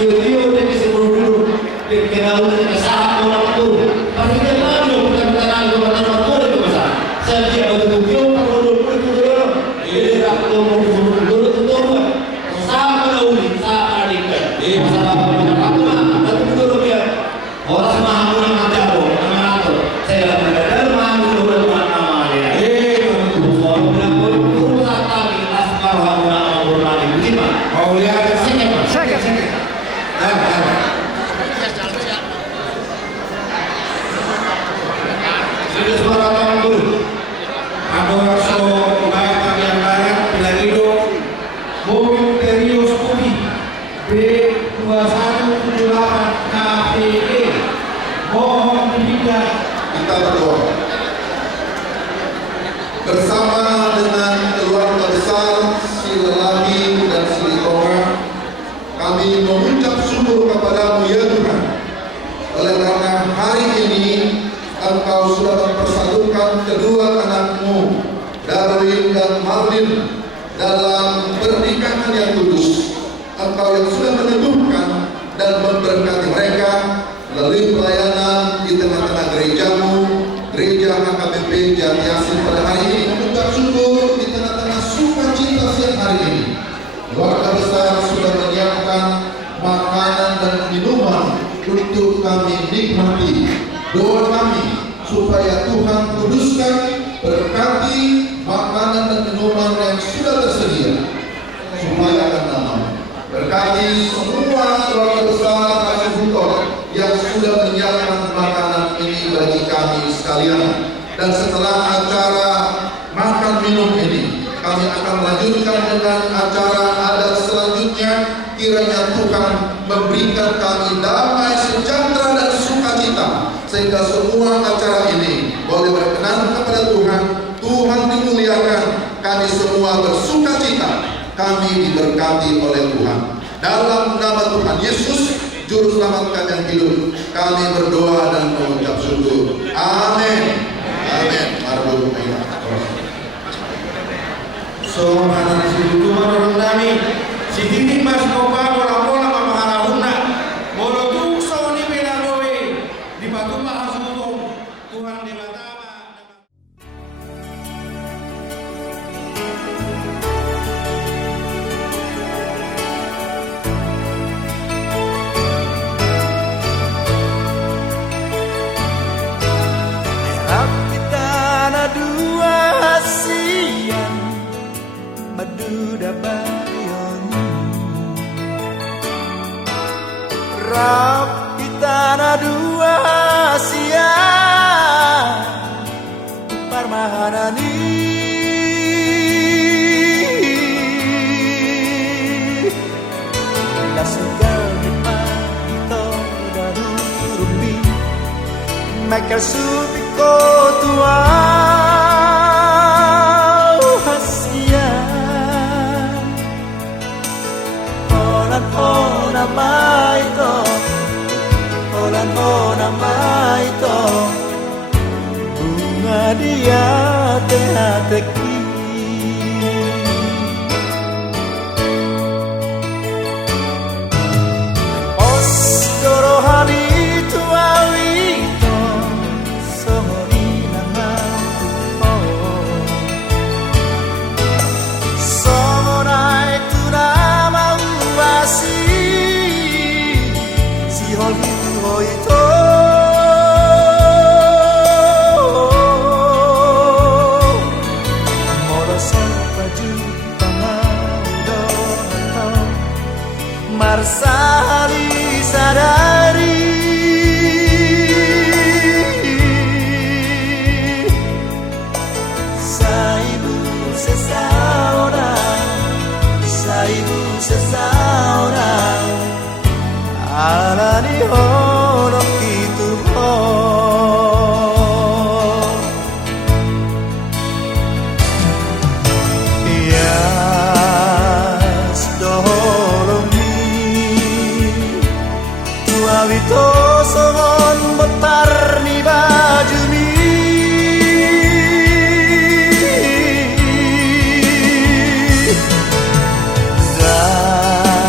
Sio dari sebelum dulu kenal kesahan orang tu. Tapi dia malu bukan kenal orang tua itu besar. Saya dia betul kalau dulu. Ini tak dulu tu. Sama uli, sama adik. Masalah aku mah, aku dulu dia. Orang mah orang ada aku. Saya berada mah dulu nama dia. Orang bilang guru kata kelas kalau orang lagi begini. Oh lihat sakit. Sudah suara tahun dulu. Ada so baik yang baik bila hidup. Mobil Terios Kopi B2178 KPE. Mohon dipindah. Kita berdoa bersama dengan keluarga besar Silalahi dan Silitonga. Kami mengucap syukur kepadamu ya Tuhan, oleh karena hari ini Engkau sudah mempersatukan kedua anakmu Darwin dan Marlin dalam pernikahan yang kudus. Engkau yang sudah meneguhkan dan memberkati mereka melalui pelayanan di tengah-tengah gerejamu, gereja HKBP Jati Asih pada hari ini. Mengucap syukur di tengah-tengah sukacita siang hari ini. Keluarga besar sudah menyiapkan makanan dan minuman untuk kami nikmati. Doa kami supaya Tuhan kuduskan, berkati makanan dan minuman yang sudah tersedia, supaya akan nama. Berkati semua keluarga besar Kasih yang sudah menyiapkan makanan ini bagi kami sekalian. Dan setelah acara makan minum ini, kami akan lanjutkan dengan acara adat selanjutnya. Kiranya Tuhan memberikan kami damai, sejahtera dan sukacita, sehingga semua acara ini boleh berkenan kepada Tuhan. Tuhan dimuliakan, kami semua bersukacita, kami diberkati oleh Tuhan. Dalam nama Tuhan Yesus, Juru Selamat kami yang hidup, kami berdoa dan mengucap syukur. Amin. Amin. Marbul So mana si Tuhan orang nami si titik mas kopa bola pemaharahuna bolo tu so ni pedagoe di batu mahasudong Tuhan di batama. Dua hasian Maduda Bayon Rapi tanah dua hasian Parmahanani Kasugal di Pahito Darurumbi Mekal Subiko Tuhan nama itu bunga dia teki os dorohani tuawito sohori nama sohorai tu nama uasi si holi itu Marsali sadari Saibu sesaudara Alani honok itu Wito songon betar ni baju mi Zana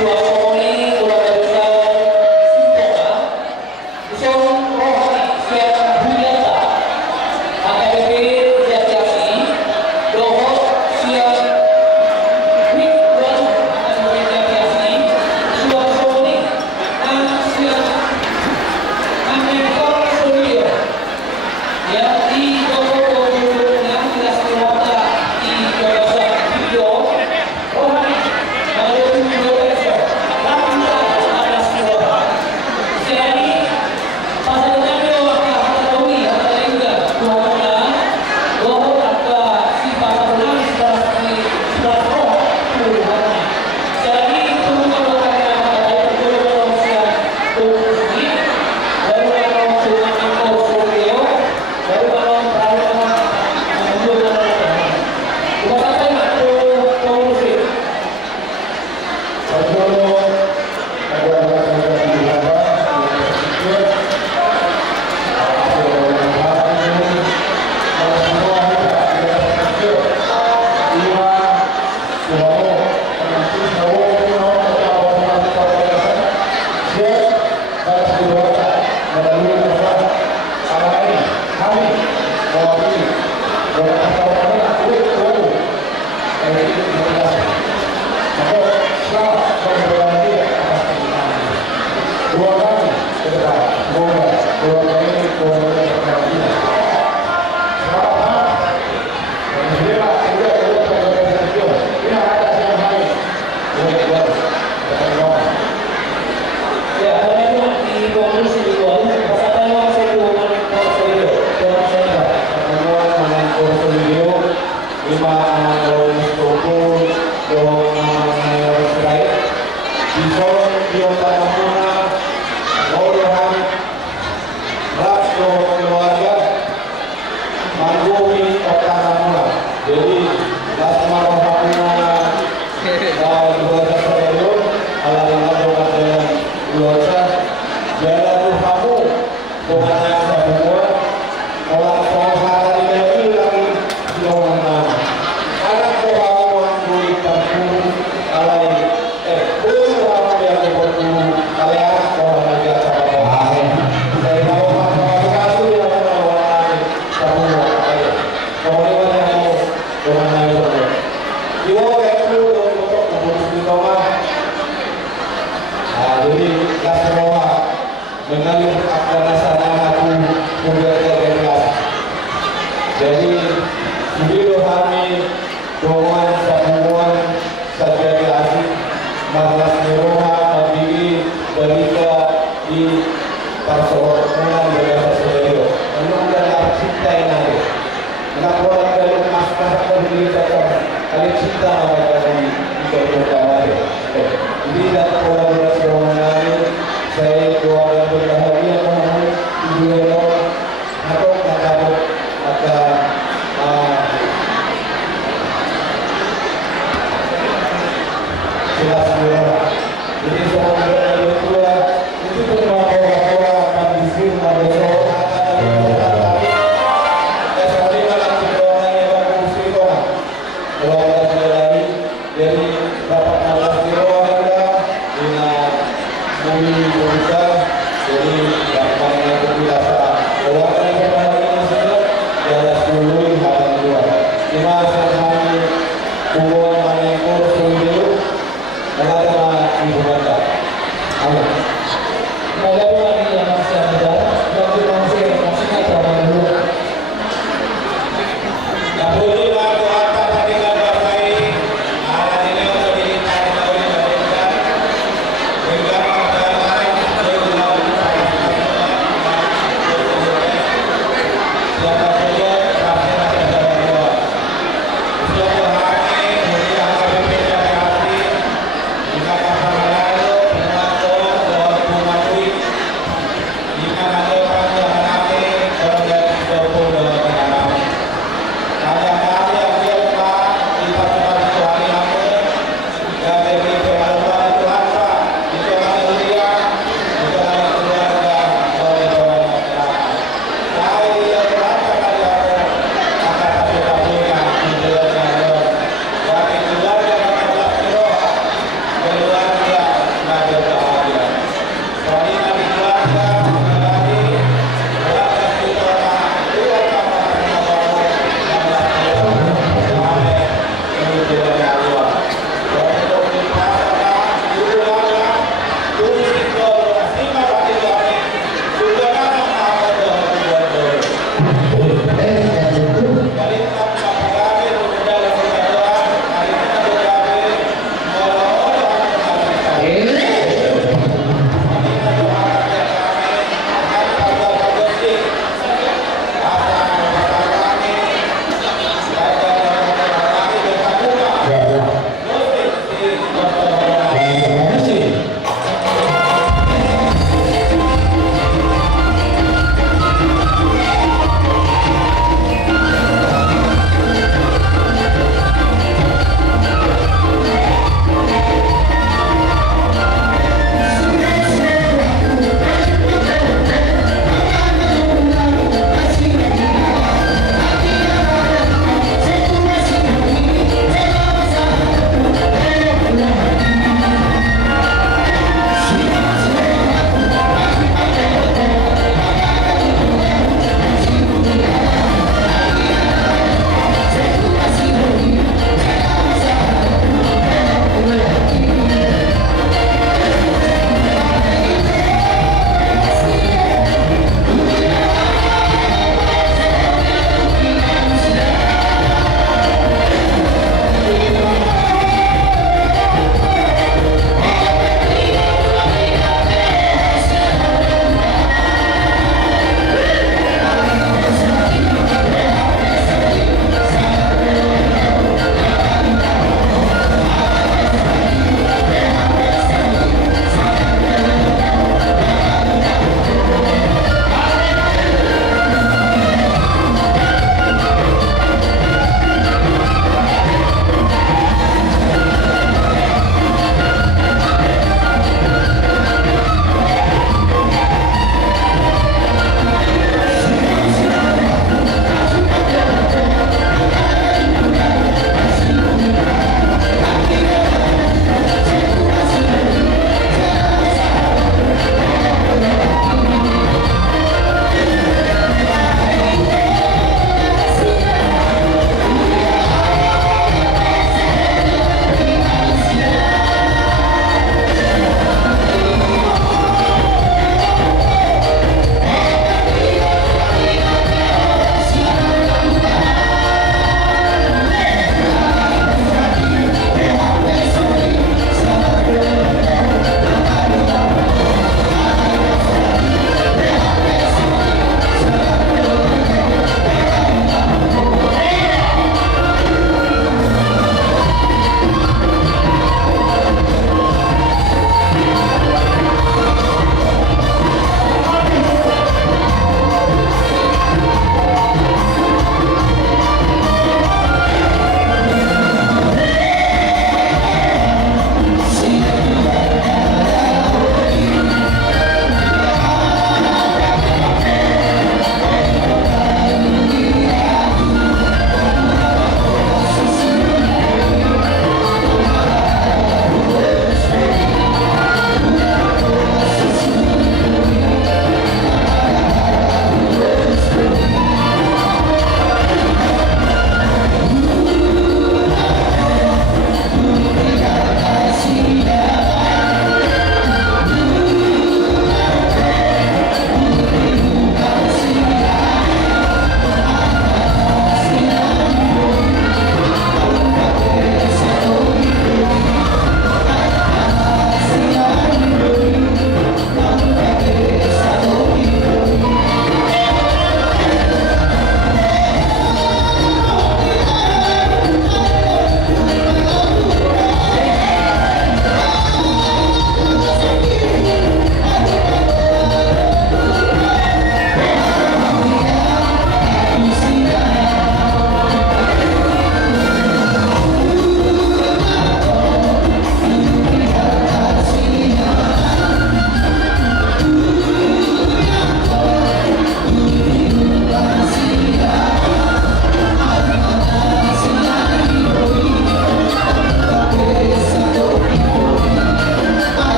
Terima kasih.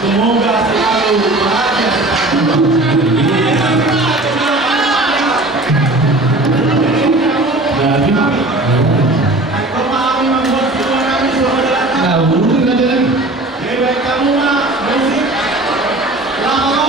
Semoga selalu bahagia. Kau mau membuat semua kami selama jalan. Tahu nggak jalan? Lebih baik kamu mah musik. Lama.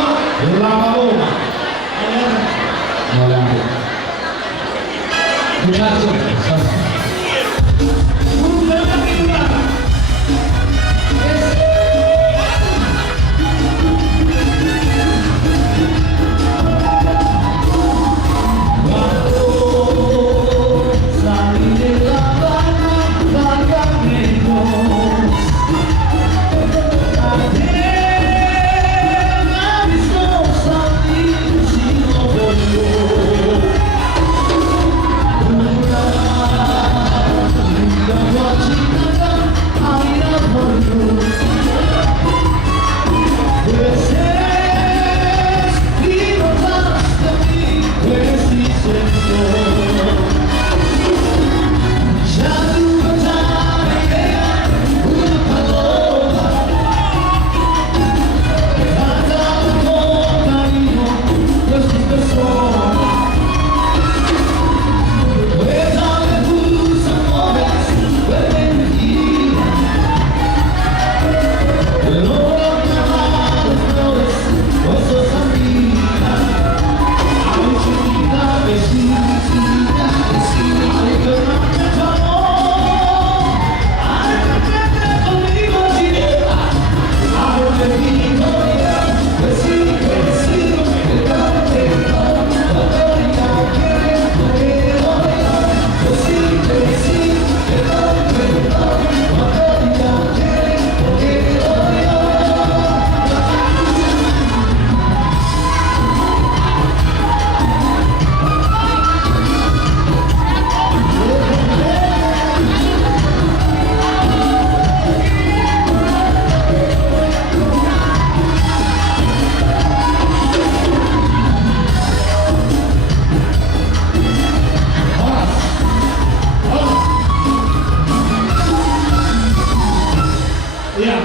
Ya,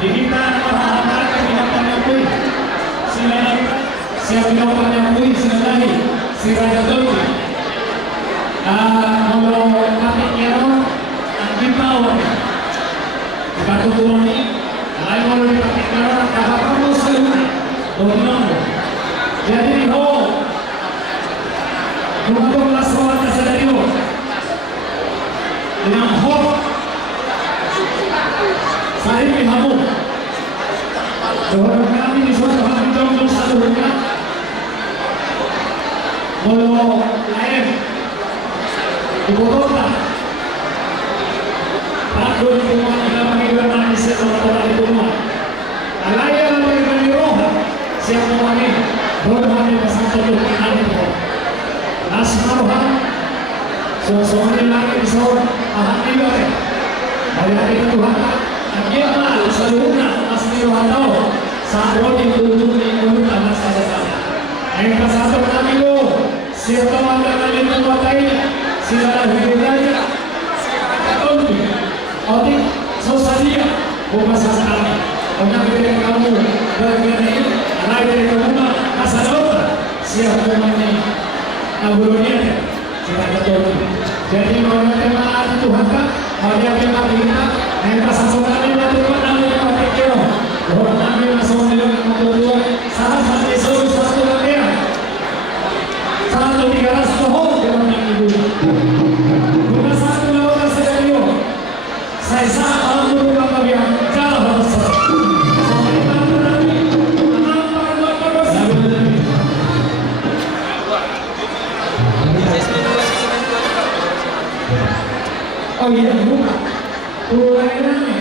kita mengharapkan binatangnya pun siap binatangnya pun senang si Raja Turki. Kalau patiknya nanti tahu batu turun ini, lain kalau dipatiknya apa kamu selalu dominan. Jadi rumah sholat kesadari dengan Sahih Hamu. Doa kami di suatu hari jauh satu rumah. Kalau lain ibu kota, aku di rumah dalam kehidupan manusia orang di rumah. Alaya lalu dari roh siapa kami roh kami pasang tutup kami roh. Asmaruhan sesuatu lagi di sana ahad ibadah. Dari hati Tuhan. Dia seluruhnya asli rohano saat roh dituntut anak sahaja. Yang kesatu kami lo siapa mandangan yang membuatnya siapa hidupnya Tonti Odi Sosalia bukan sasaran orang dari kamu bagian ini anak dari kamu asal siapa ini aburunya siapa Tonti. Jadi kalau tema Tuhan kan hanya tema kita yang kasasukan ini nanti mana yang pakai kero orang kami masuk dalam motor salah satu satu lagi satu 300 pohon dengan ibu rumah satu lawan sedario saya saat alur kapal yang jauh oh iya buka mulai rame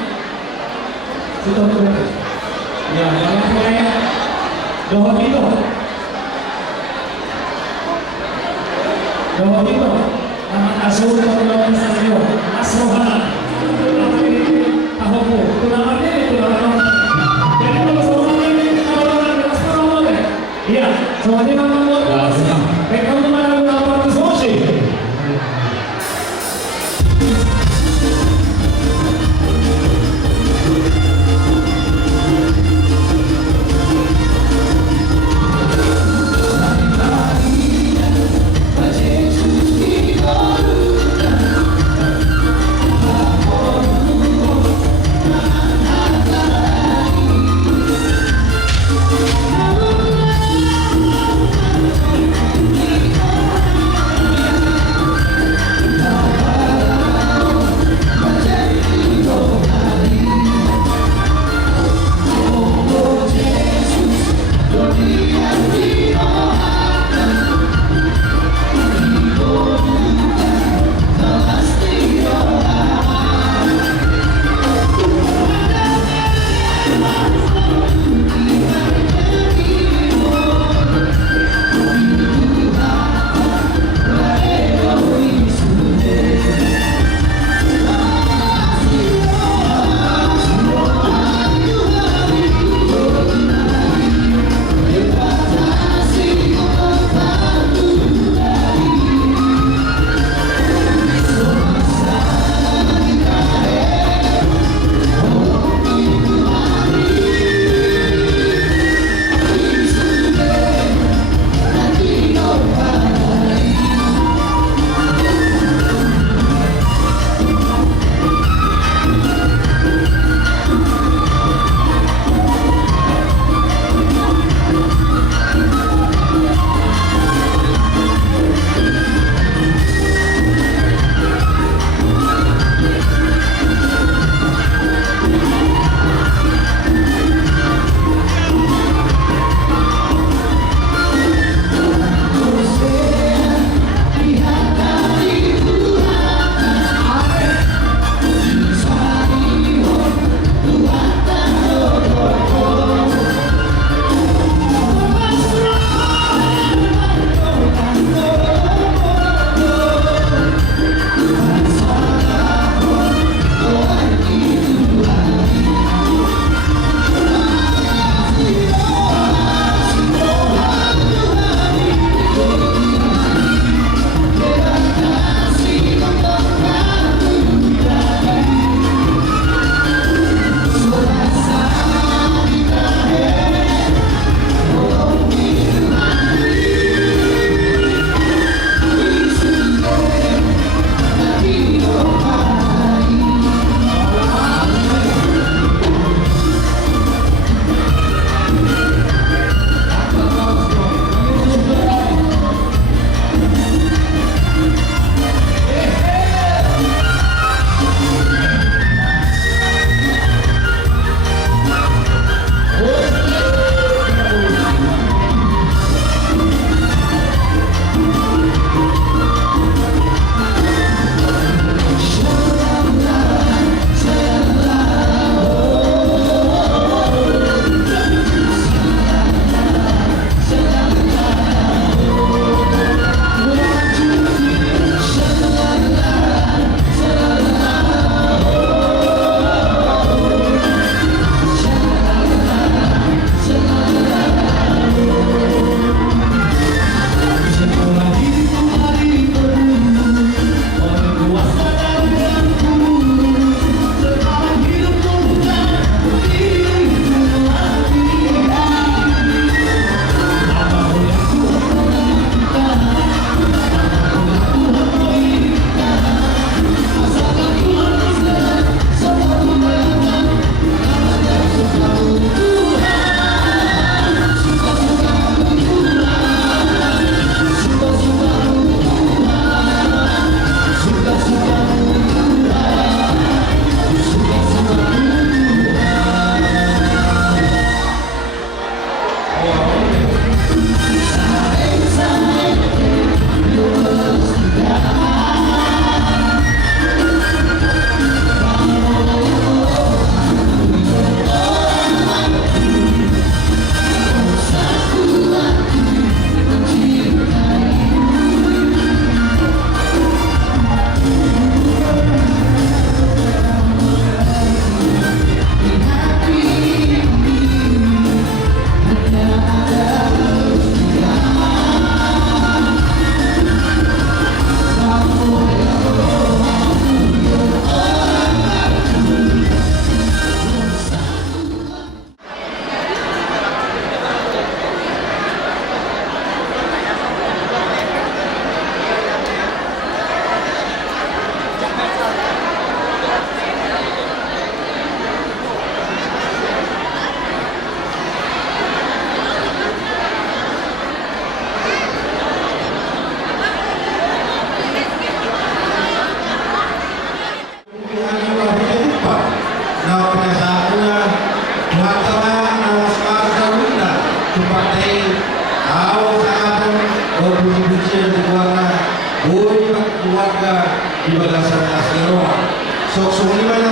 sudah mulai ya mulai doa itu nama asal kalau misalnya asrohana apa itu namanya itu nama jadi kalau soalnya ini kalau ada asrohana ya soalnya nama mereka mana apa itu sih.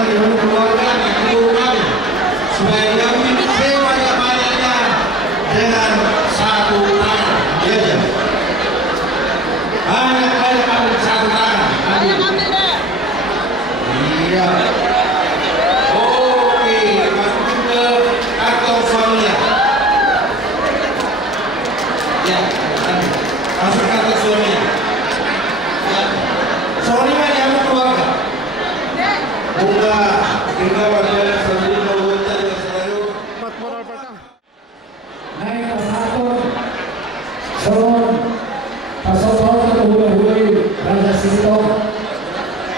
dihulu keluarkan, dikeluarkan supaya kami sebanyak-banyaknya dengan satu tangan. Iya aja. Banyak-banyak ambil satu tangan. Ambil. Iya. Oke, masukin ke kantong suaminya. Ya, masuk kantong suaminya. Suami mana yang keluarga? Bukan, tinggal pada sendiri kalau kita selalu. Naik ke satu, Solon, Pasopon terhulai Raja Sito,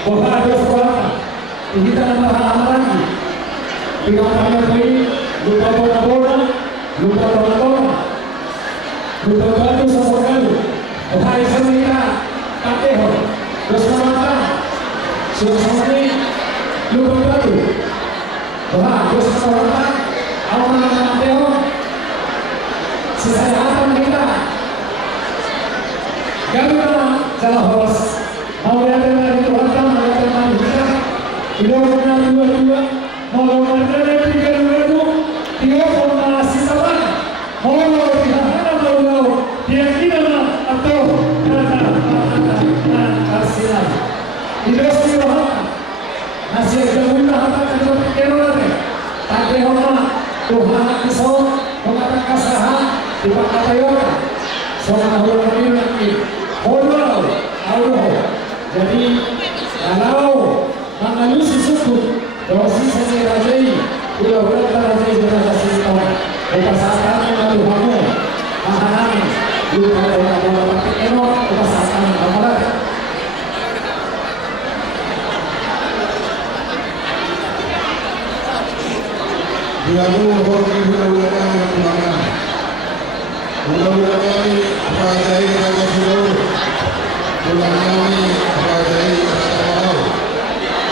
bahwa ada suara, kita nama lagi, tidak banyak lagi, lupa bola, lupa bola, lupa batu sama kali, bahwa itu kita pakai terus mata, sudah ini lupa batu, bahwa terus mata, awal mata sisa harapan kita karena salah horas mau datang dari Tuhan mau datang dari kita tidak pernah dua-dua mau datang dari 3 tiga formasi sama mau tidak mau dia tidak atau kasihan tidak sih masih ada guna apa kalau pikiran tapi orang Tuhan kisah mengatakan kasahan di Pakatayoka soal orang ini Allah Allah jadi kalau mengalusi suku dosis saya rajai udah berapa rajai berapa sih tahu kepasaran lalu kamu mahanan lu kalau pakai enok kepasaran kamu Bulan-bulan bulan-bulan bulan bulan kami mengajai raja Sulaw, bulan kami mengajai raja Malau,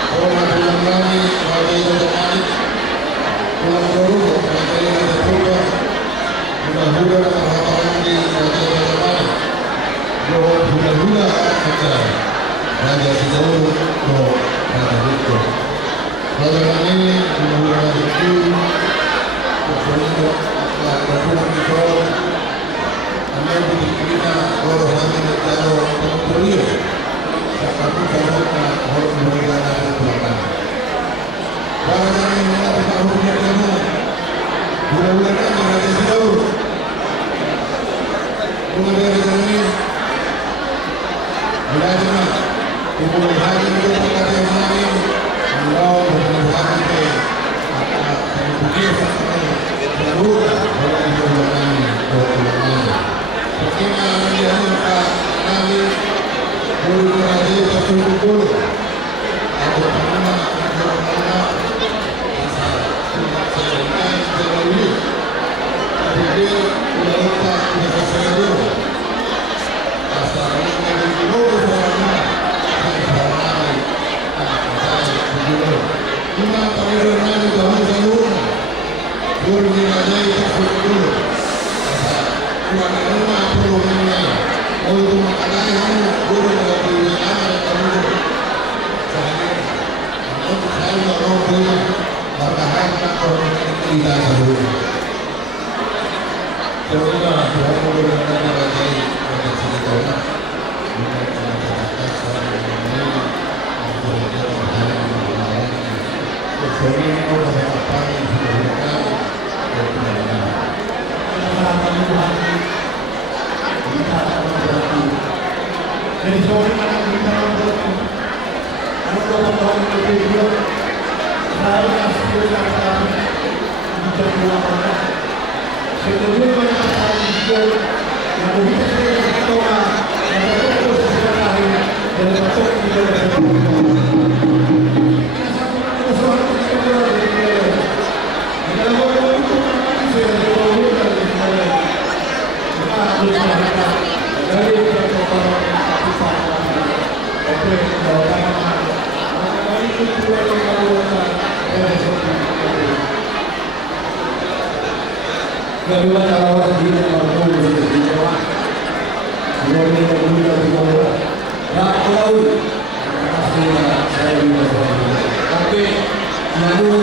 bulan kami mengajai raja Malik, bulan baru mengajai raja Purba, bulan kami mengajai raja Malik, bulan mengajai raja Sulaw, raja Victor. Raja kami bulan itu berpuluh tahun kami diberikan oleh Tuhan kalau pemberian tapi kalau harus memberikan dari Tuhan. Barang yang mendapat hukumnya kamu bulan-bulan ini ada jauh. Bulan ini belajar bulan hari itu pada hari Allah berfirman kemudian baru kita menjadikan kami berada betul-betul ada mana selesai terlalu jadi kita tidak selalu asal kita dulu bersama kita perlukan dahulu berjaya betul Tuhan rumah perlukannya untuk makanan kamu guru dari anak kamu saya nggak mau punya bertahan orang tidak tahu semoga Tuhan memberikan kita dari cerita Jadi sore anak kita berdoa, anak orang berdoa, saya kasih kata kita berdoa. Setelah banyak kali itu, yang kita berdoa, yang kita berdoa dan masuk di dalam berdoa. Kedua cara sendiri mampu berdoa. Dua minggu kemudian berdoa. Tak tahu. Saya bisa. Tapi Saya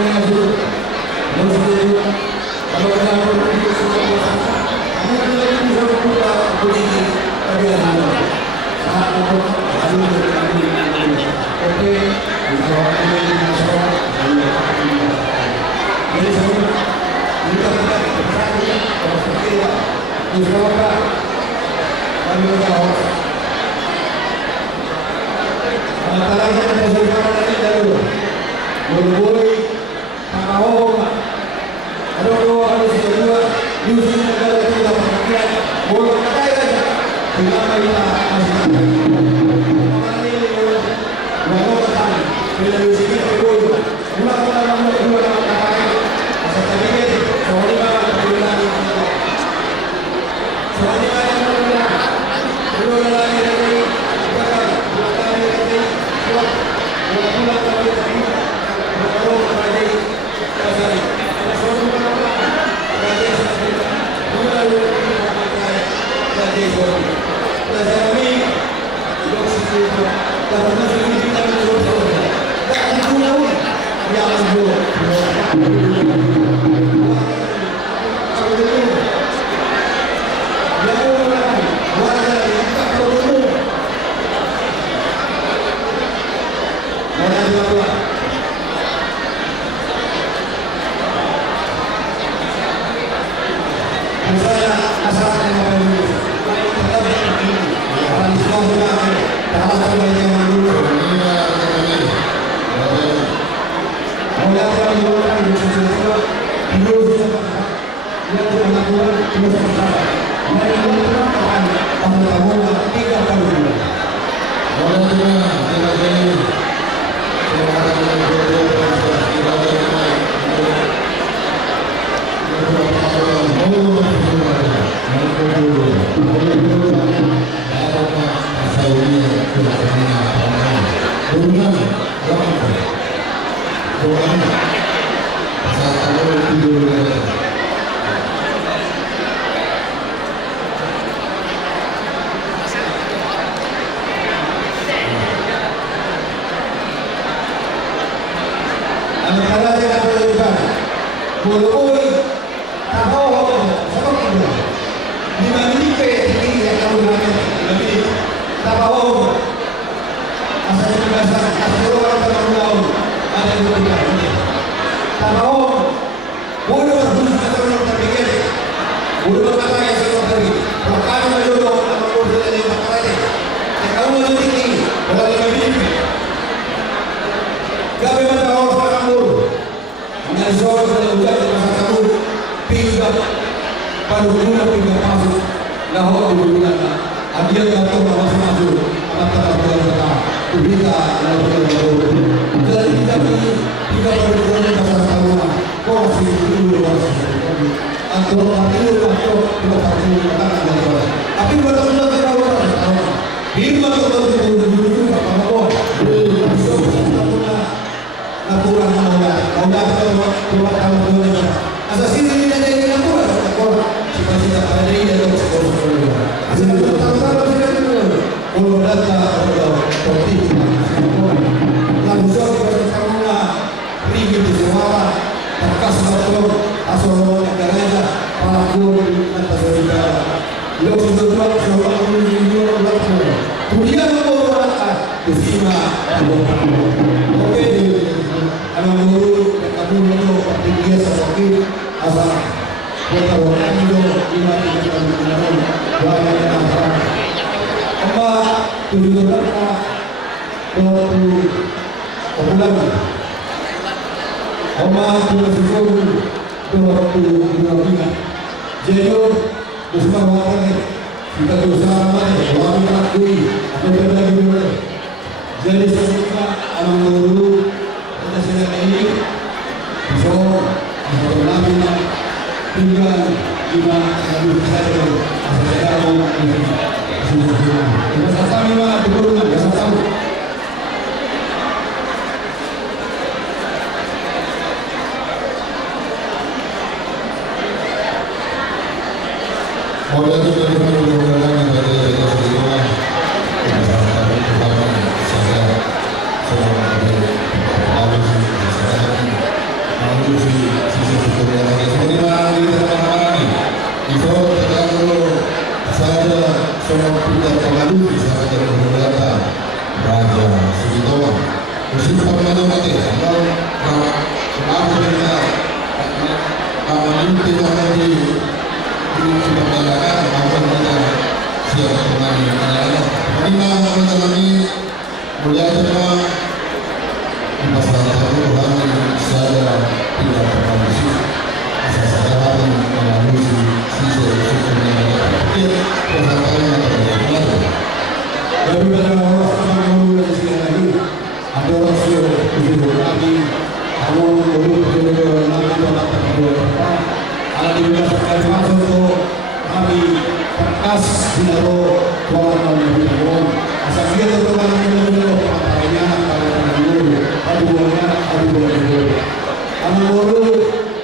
Moro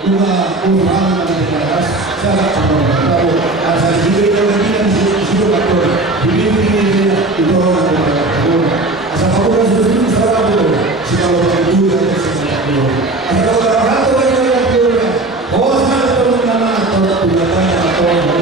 juga kurang ada sangat tahu asal hidup yang hidup atau hidup ini itu orang asal kamu sudah salah itu kalau itu asal orang atau yang itu oh sangat terutama atau tujuannya atau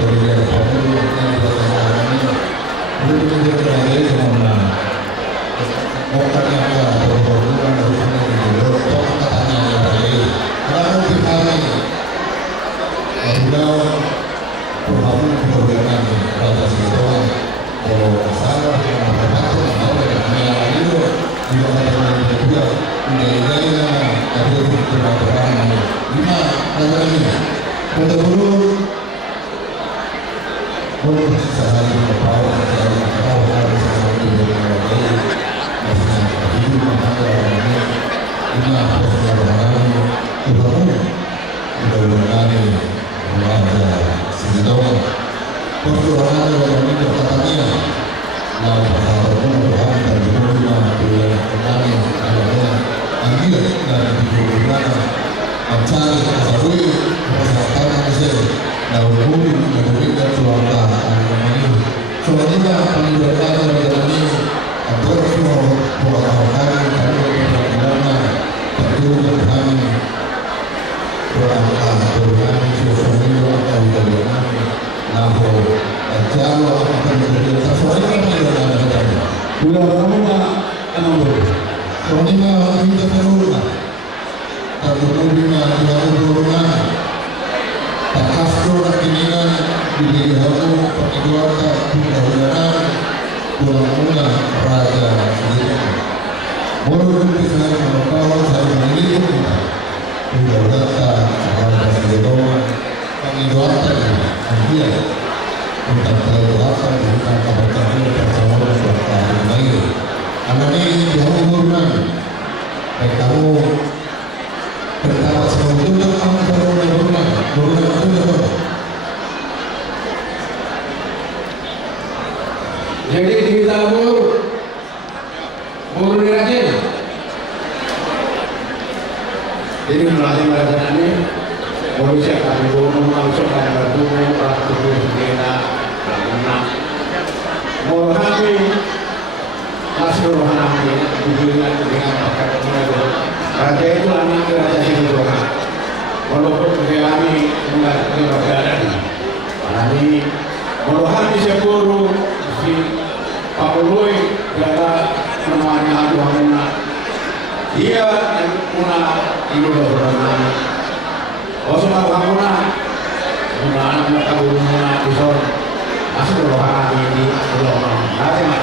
Terima kasih. untuk sehari berbaur dan tahu harus sesuatu yang baik. Maksudnya itu mengajar ini apa sebenarnya Tuhan mudah-mudahan mengajar sejuta persoalan yang ini katanya lalu perhatian Tuhan dan dunia yang kembali adanya ambil dan diberikan mencari asal perasaan manusia dan umum memberikan keluarga ini soalnya pendidikan dari ini atau semua perasaan kami berpengalaman tentu kami berangkat dengan sesuatu atau dengan nahu jauh akan menjadi sesuatu yang ada Udah kamu nggak emang boleh. soalnya kita perlu kalau dunia tidak berhubungan tak kasro dan kinian di diri kamu perkeluarga mudah-mudahan pulang-pulang raja sendiri menurut kita membawa saya memiliki kita mudah-mudahan raja sendiri mengidoakan dia untuk terdoakan kita keberkatan bersama berkah lagi anak ini dihubungkan baik kamu pertama sebelumnya kamu baru berhubungan Jadi kita buru dirajin. Jadi melatih mereka ini, manusia kami buru langsung pada bertubuh, bertubuh segera, bermenang. Mau kami masih rohani, hubungan dengan pakai pemuda. Raja itu anak raja Singapura. Walaupun kami mengerti keadaan, kami rohani sepuluh si Pauloi jaga namanya Tuhannya. Dia yang punya hidup bersama. Osman Kamuna, punya anak kaburnya Isor, masih rohani di Pulau Nanti.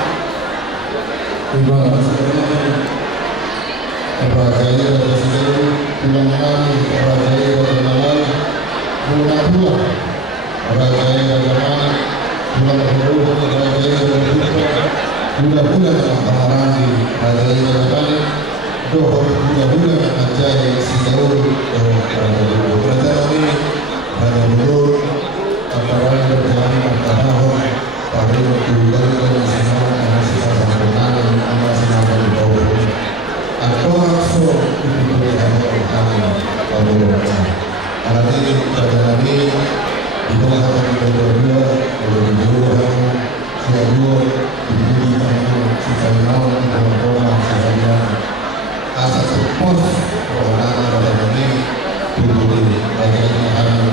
Terima kasih. Rajanya dari sini pulang-pulang, rajanya bagaimana pulang-pulang, rajanya bagaimana pulang-pulang, rajanya bagaimana pulang-pulang kemarin di rajanya bagaimana doa pulang-pulang rajanya sejauh rajanya ini pada menurut antara yang berjalan tahun pada waktu dari semua masih ada penangan masih ada di bawah atau langsung diberikan kami pada hari ini pada hari di bawah kedua siapa diberi kami sisa tahun orang saya asas pos orang pada hari diberi bagaimana kami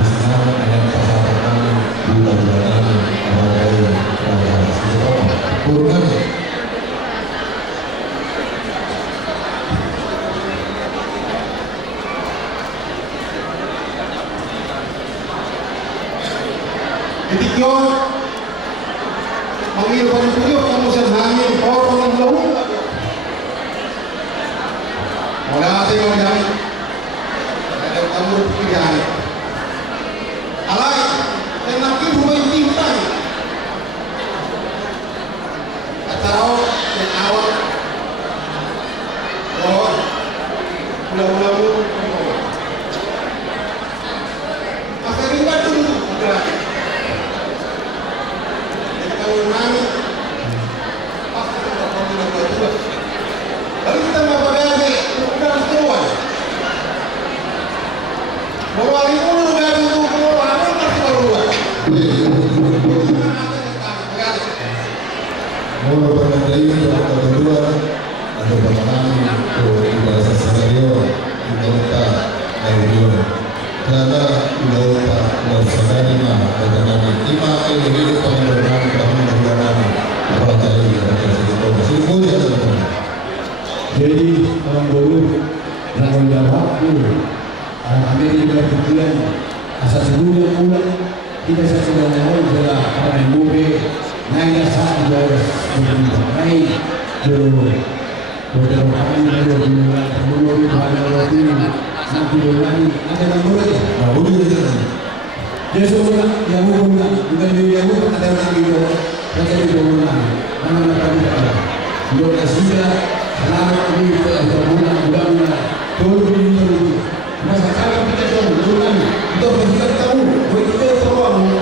bisa dengan pasangan kami di dalam pada kurang ketika mengirimkan video kamu sehari orang yang lalu mulai saya ada kamu pikiran alai enak itu main tay atau yang awal oh ulang-ulang masa ringan dulu udah lalu kita nggak pakai lagi, kita harus keluar. Mau lari dulu dari itu keluar, apa harus keluar? Mau berkendali atau kedua atau bermain ke bahasa Singapura kita minta dari dia. Karena kita bersadari mah dengan lima ini kita bermain kami berjalan berkali Jadi orang dulu yang menjawab kami tidak berjalan asal sebelumnya pulang kita sudah tahu adalah orang yang muda naik saat juga naik dulu beberapa kali dulu sebelum pada ini nanti lagi ada nomor ya boleh dia semua yang umumnya bukan dia Mario menjadi pemenang menangkan kita. Indonesia selamat kami telah berbulan mudah-mudahan 2020 masa kala kita berbulan untuk bersikap tahu begitu peluang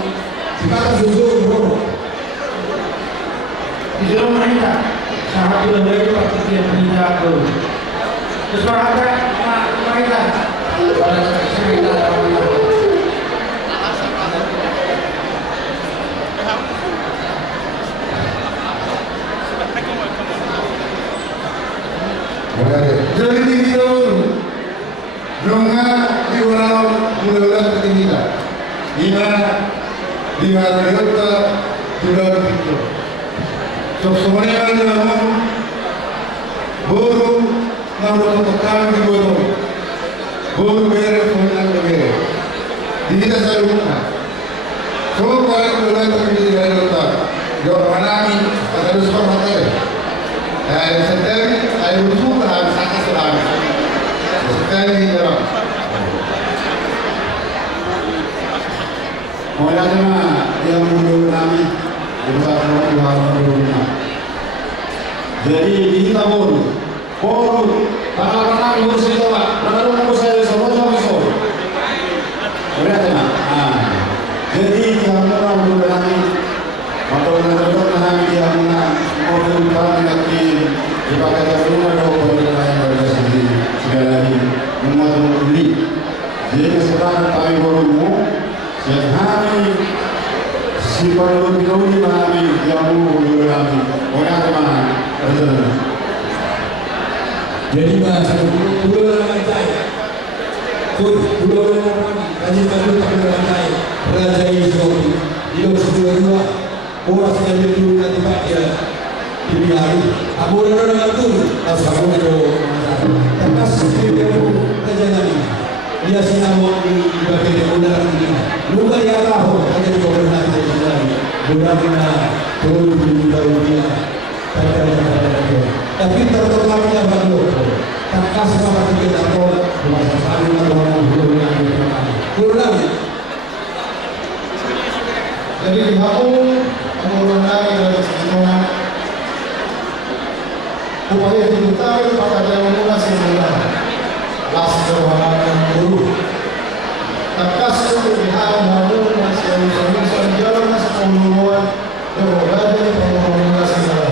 sekarang susul bro di dalam mereka sangat bulan dari waktu dia menindak terus mereka pada cerita jadi video nunga diurang mudah ketinggian di hari kita sudah itu so semuanya dalam baru namun tekan di bawah baru beri punya beri tidak salunya so kalau mudah ketinggian hari kita jauh mana ini harus berhati sendiri ayo juga harus sakit selalu sendiri dalam Maulana yang menurut kami bersama. Jadi di tahun baru para ngurus itu pak, para ngurus saya semua semua. Berarti nak. Jadi yang menurut kami atau menurut kami yang menurut kami lagi dipakai rumah dua orang bersendiri sekali lagi memotong beli. Jadi sekarang kami baru sehari si paling kami kami jamu kami orang teman jadi bahasa dua lantai dua orang kaji kaji kami lantai raja Iso dia dua orang sekali dulu nanti pak dia di hari aku orang itu asal itu tegas dia raja Nabi dia sinamon di bagian udara ini. Lupa ya tahu ada di koordinat itu lagi. Mudah-mudahan turun di dunia. Tapi terutama bagus. Tak kasih sama kita tahu masa saling orang dunia itu. Kurang. jadi aku mengulang lagi dari semua upaya kita pada memulai semula langsung guru takas pilihan lalu masih jalan masih pemuluhan berbagai pemuluhan segala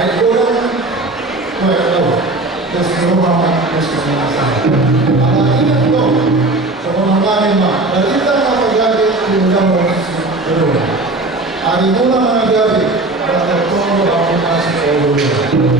air kurang kue tahu terus rumah terus kemana kalau ini tuh semua kali mah dari kita mau jadi tinggal dulu hari mula menjadi pada tertolong aku masih pemuluhan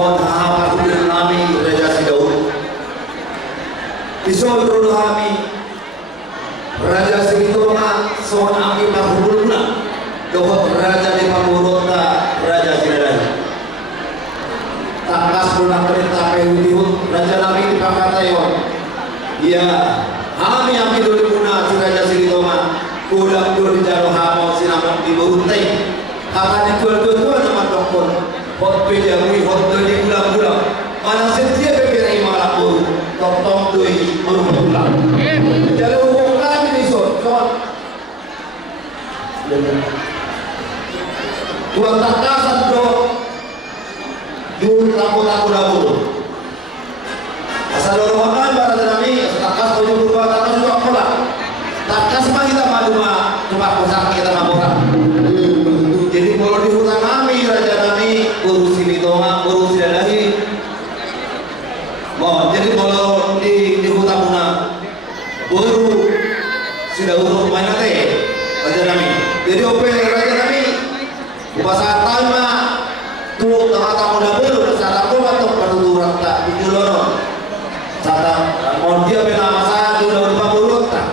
sohon hahapar kudir nami Raja si Daud. Isol dulu kami Raja Silitonga sohon angin nahubulna dohot Raja di Pamurota Raja Sinadai. Takas pulang perintah pehutihut Raja nami di Pakatayon. Ya, kami yang dulu guna si Raja Silitonga ulang dulu di jalo hamau sinamang di Buruntai. Kakak dijual-jual nama dokter. Hot pejamui hot dari ulang-ulang. Mana setia beberai malah buru. Tok-tok doi berulang. Jadi hukum kami di soal. Tuan takasan do. Jur takut-takut dahulu. Asal dorongan barat nami. Takas tujuh berubah takas juga pola. Takas mah kita mah cuma kosak kita mah. Jadi kalau di hutan kami Raja kami urus Silitonga, urus Sinadai. Oh, jadi kalau di hutan puna baru sudah urus banyak teh Raja kami. Jadi ope Raja kami bahasa tanah tuh kata muda baru saat aku atau pertuturan tak dijulur. Saat mau dia bernama saya sudah berupa buruk tak.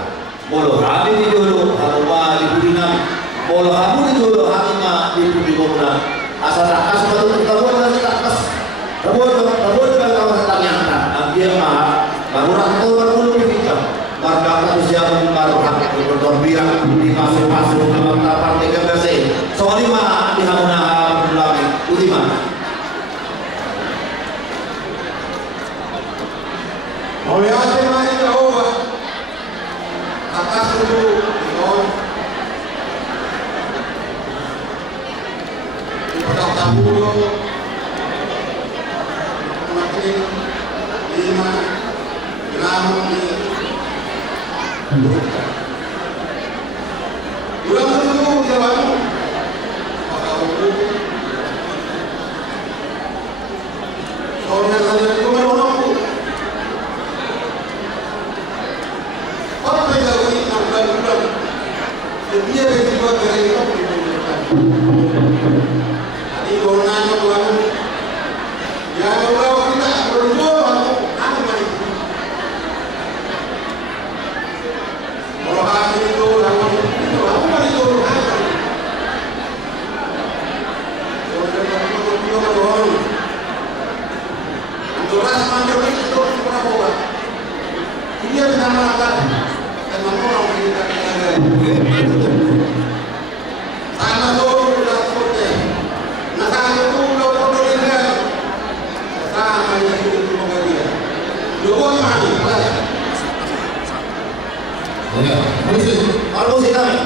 Bolo kami dijulur, haruma dibudinami. Bolo kamu dijulur hakima dibudinami. Asal takas betul betul nanti takas. Betul dengan kawan ternyata. Dia mah baru rantau baru berbicara. Marga keusiaan baru hak berbiang di masuk-masuk nama tapar 13. Soalnya mah di hamuna berlami ultima. Oleh Adema Jehovah, takas dulu, kita tabur, makin 5 gram di ulang dulu jawabanmu, maka hukum, soalnya kalian itu menolongku. Apa yang aku ini bulan-bulan dia berjiwa dari itu tadi donanya Tuhan ya Allah kita berdoa aku mari kalau kami itu aku mari itu untuk ras manjur itu berapa buat dia bisa melakukan Tanah itu sudah putih. Nah, tanah itu sudah putih dengan sama yang itu semoga dia. Dua mati. Ya, kalau sih kami.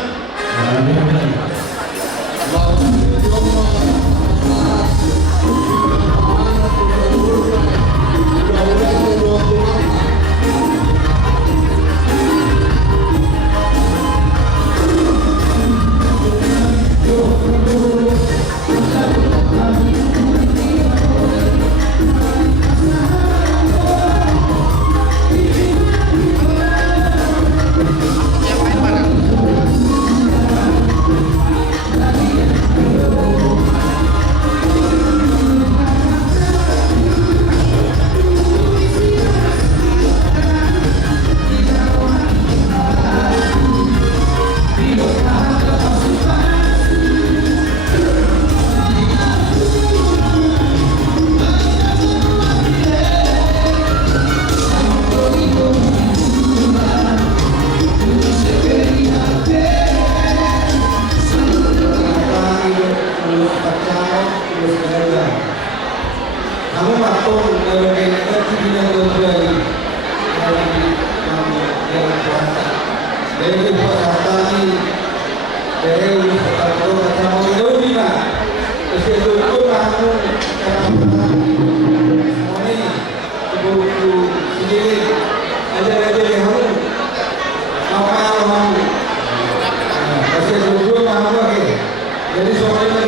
Jadi soalnya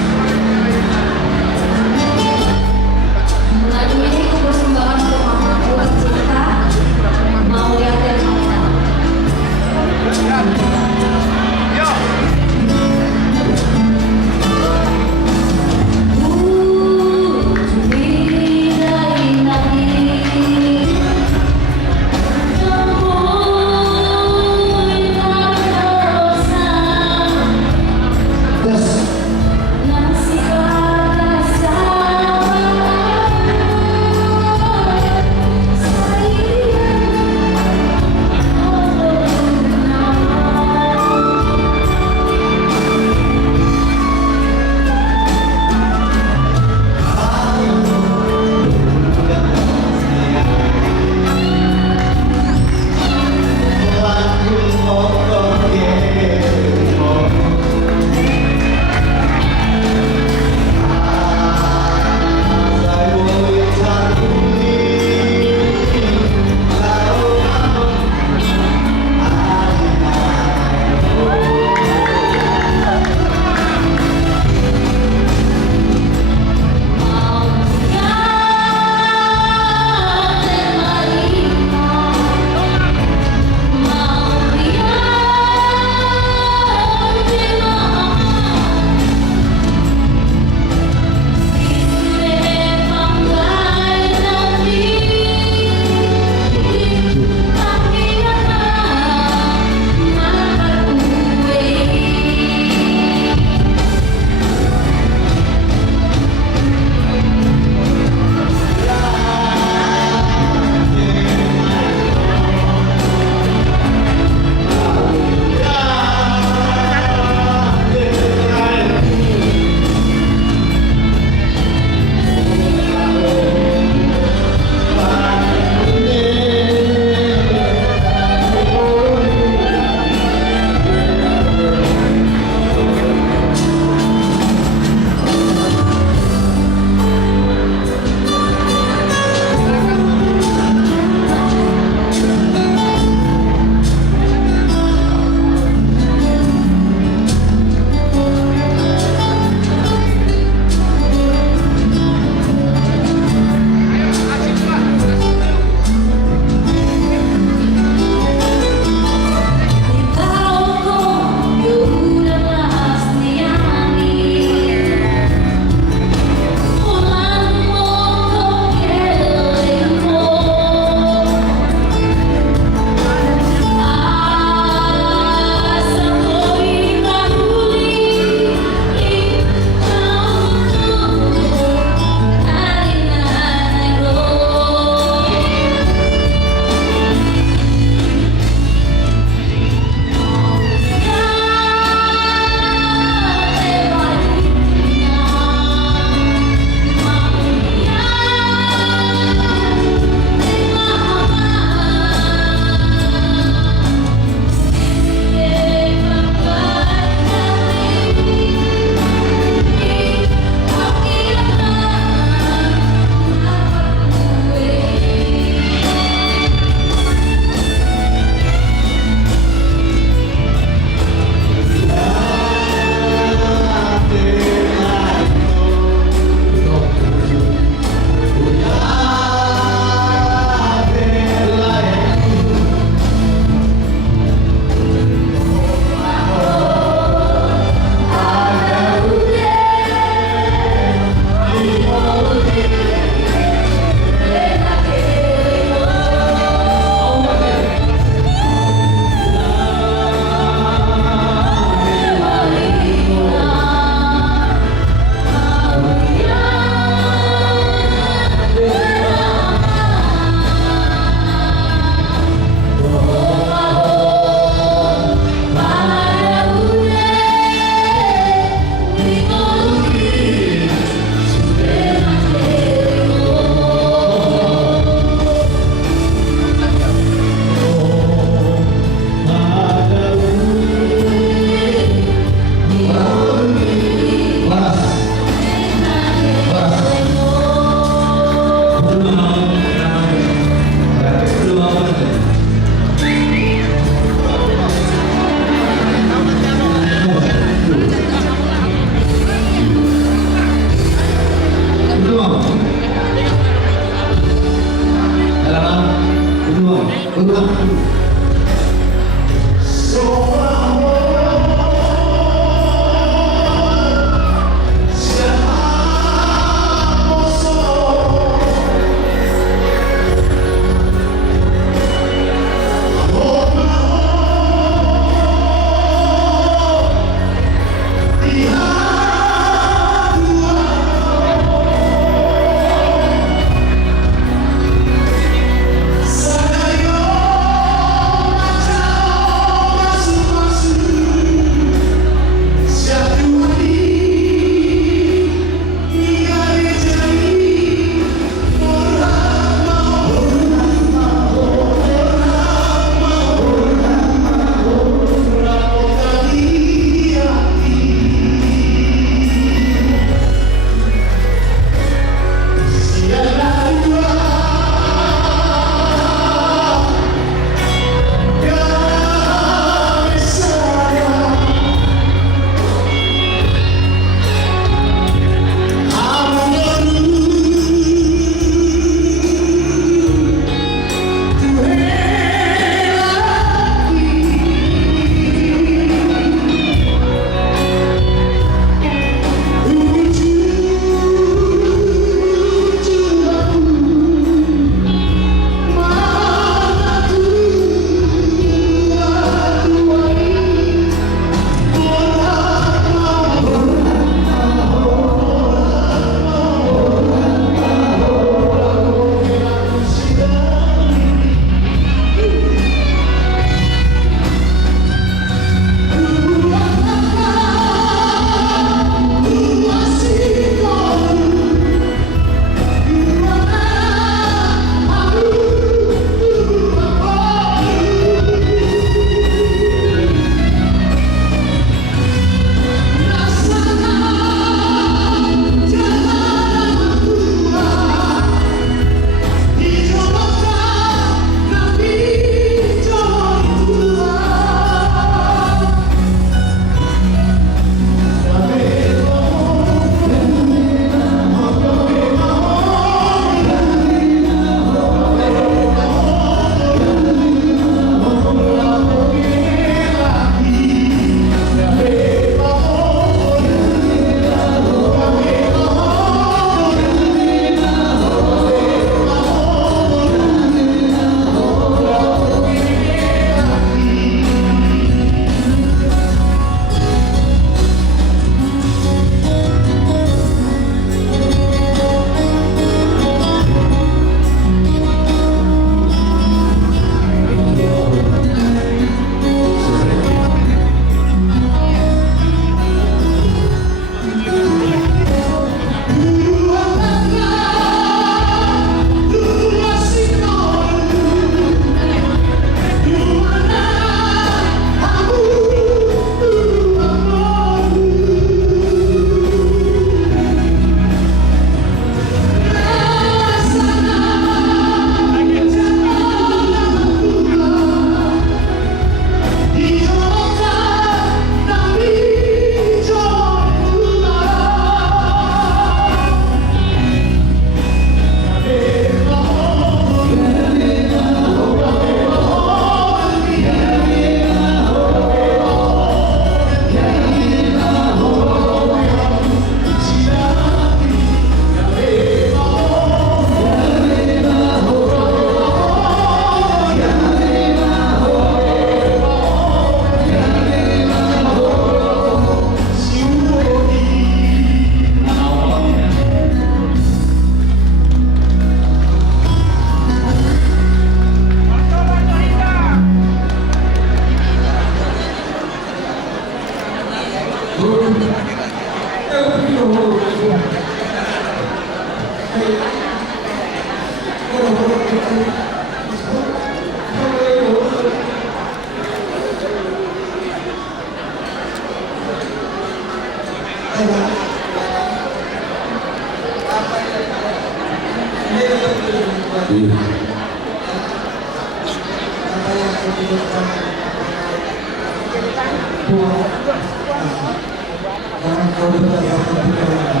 Jangan kau berdasarkan pikiran,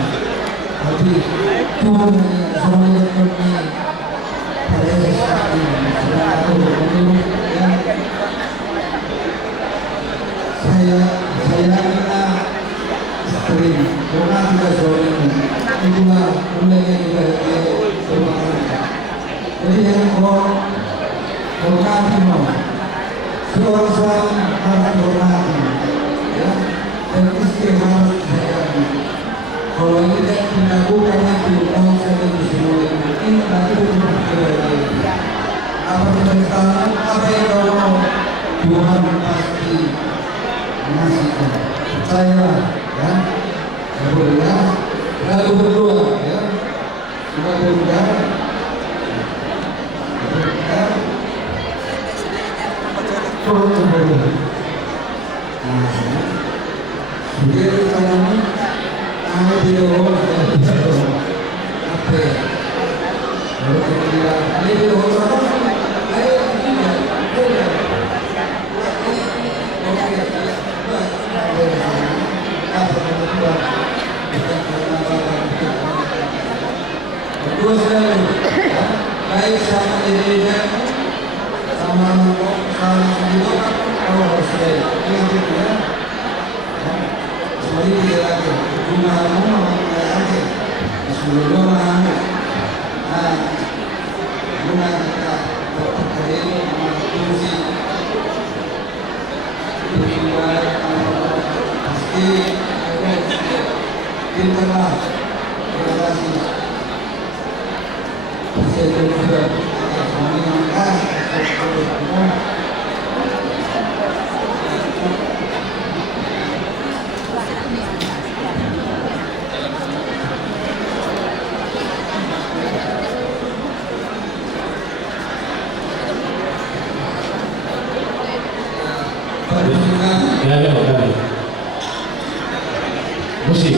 tapi Tuhan yang semuanya kami pada saat ini sedang aku menurut yang saya minta istri, rumah juga suamimu, itulah mulainya juga dia rumah mereka. Jadi yang kau kasih mau, suami harus hormati, ya. Dan istri harus sayangi. Kalau tidak dilakukan itu, kau saya semua ini nanti berpikir apa yang apa yang kau mau, Tuhan pasti mengasihkan. Percayalah, ya. Ya, lalu berdoa, ya. Sudah berdoa. Turun berdoa. Dia sekarang ada di bawah apa? Kalau kita bilang ada di bawah ayo tidak boleh. Berdua sekali, baik sama dirinya, sama juga kau harus ingat itu ya. Mari kita lagi gunamu lagi sebelum guna kita terkait dengan fungsi pasti pintarlah relasi saya juga mengingatkan Musik.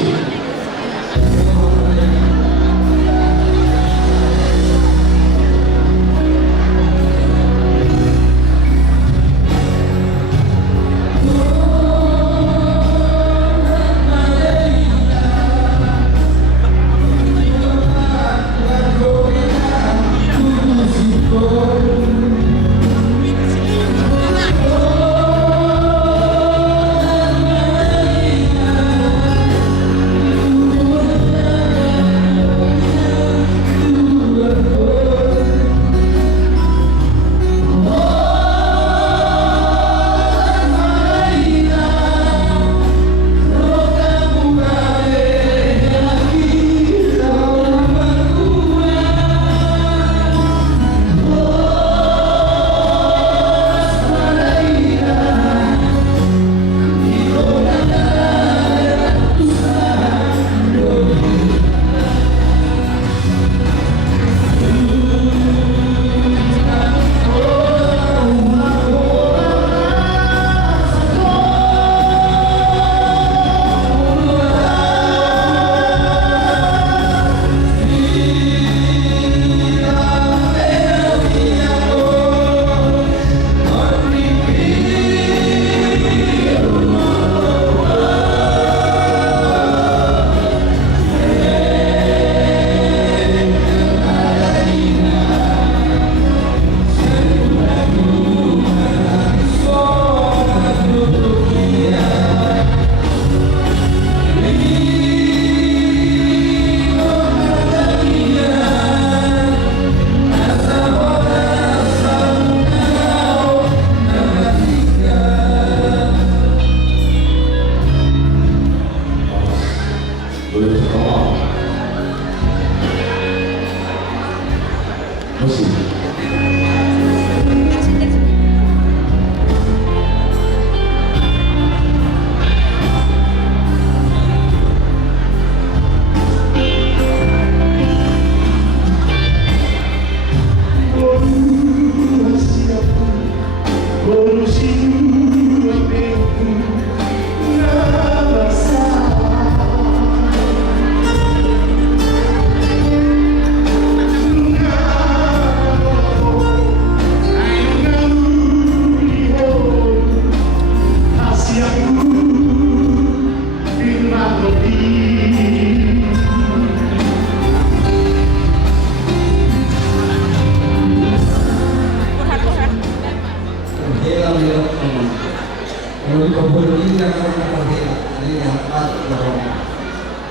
yang harus diperhatikan. Ini yang empat dorong.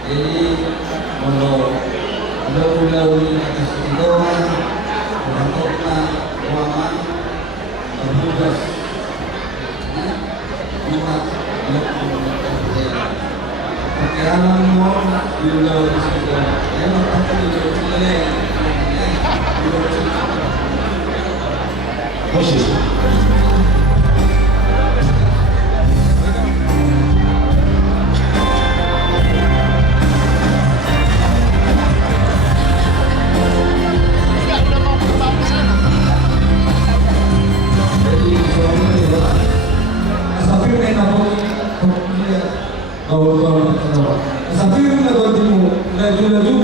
Jadi kalau ada pulau di atas itu, berantokna uangan, bertugas, umat yang berpercaya. Perkiraan mau di pulau di situ, ya maka di pulau Moses. Bahagia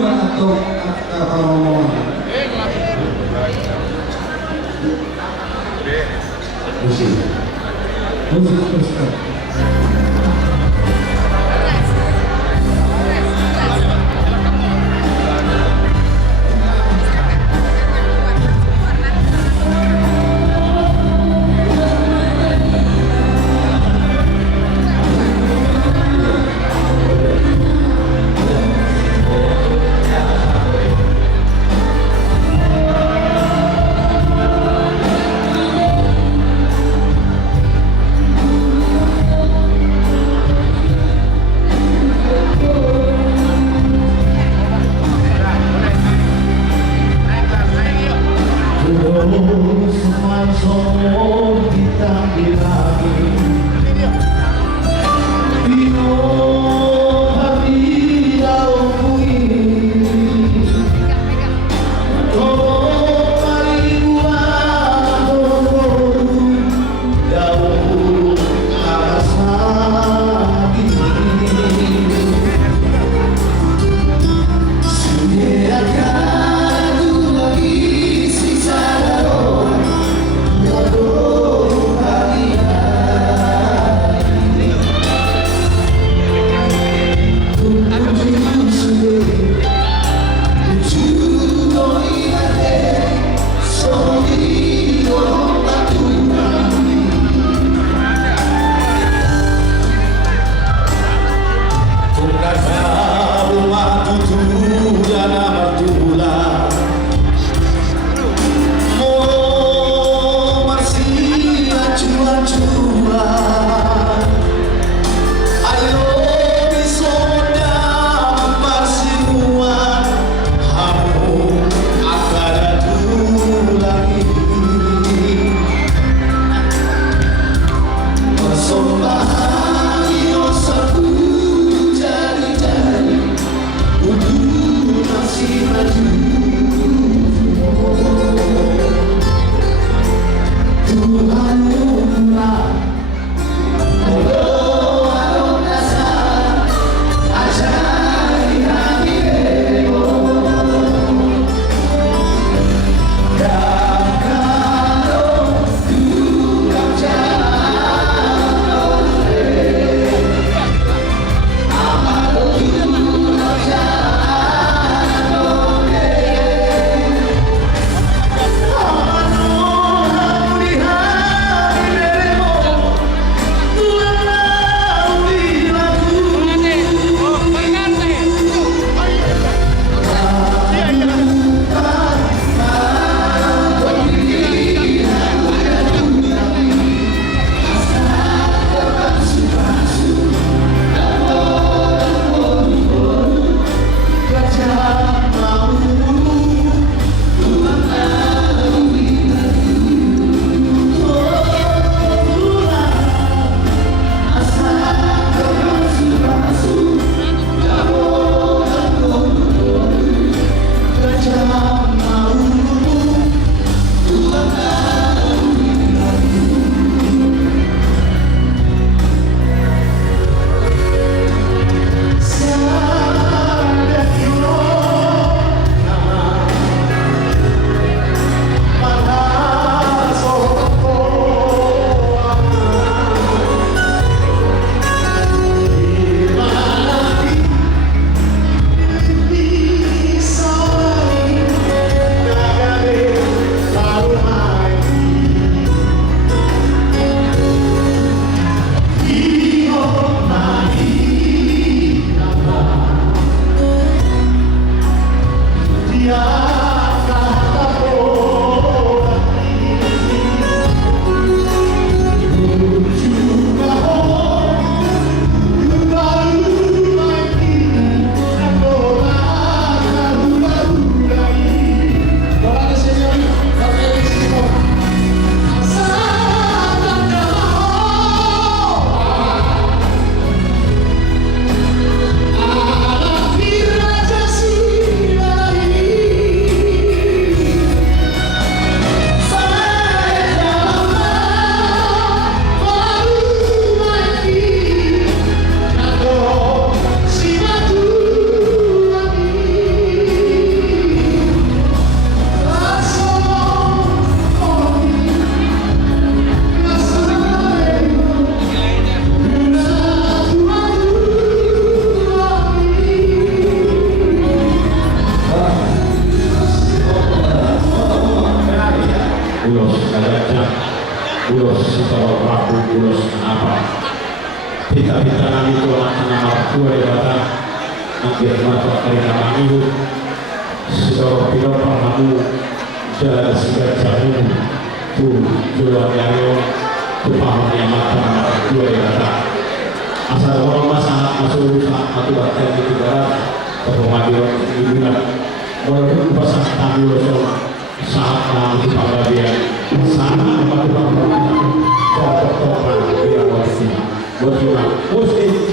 ulos sitawa Prabu ulos apa pita-pita nami tuan nama tua debata angger mata karena mangihu sitawa piro pamamu jalan sigar jamu tu jual yayo tu pahamnya mata nama tua debata asal orang sangat masuk satu bagian di barat pemadiran ibunan walaupun pasang kami losong saat nama di panggabian sana melakukan pertolongan yang wasi bagaimana muslim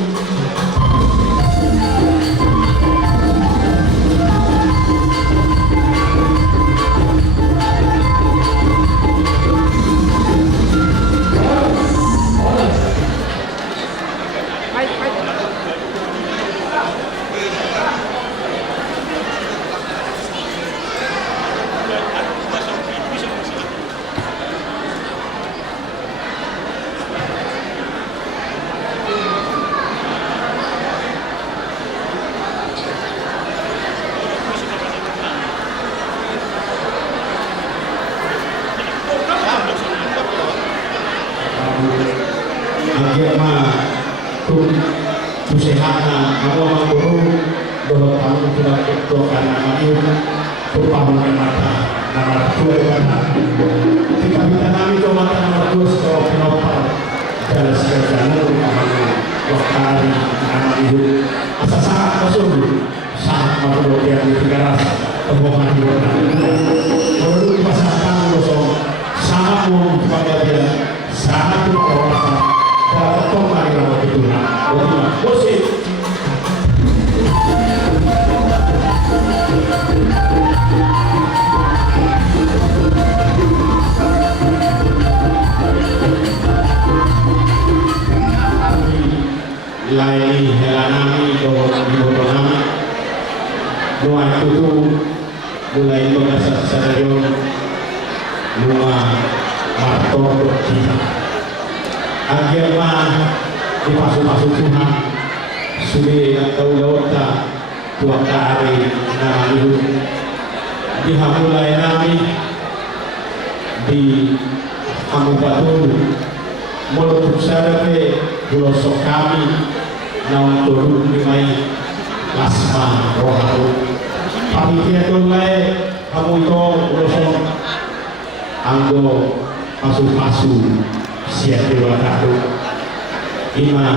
Tusehana kamu mengguru bahwa kamu tidak berdoa nama itu berpahamkan mata nama tua mana jika kita nami itu mata nama tua sekolah penopal dalam segala kamu wakari nama itu asal sangat masuk sangat masuk yang dikeras pembohongan di kota menurut pasangan kosong sangat mau kepada dia sangat berkuasa kalau tongkar yang itu bagaimana musik lain helanami doronami nuan tutu mulai mengasah stadion nuan martor kita akhirnya di masuk-masuk Tuhan sudah tahu lewata tuan kari nama itu dihamulai nami di Amubatul menurut saya pelosok kami naon turun dimai lasma roharu panitia tulai kamu itu pelosok anggo masuk-masuk siap dewata ima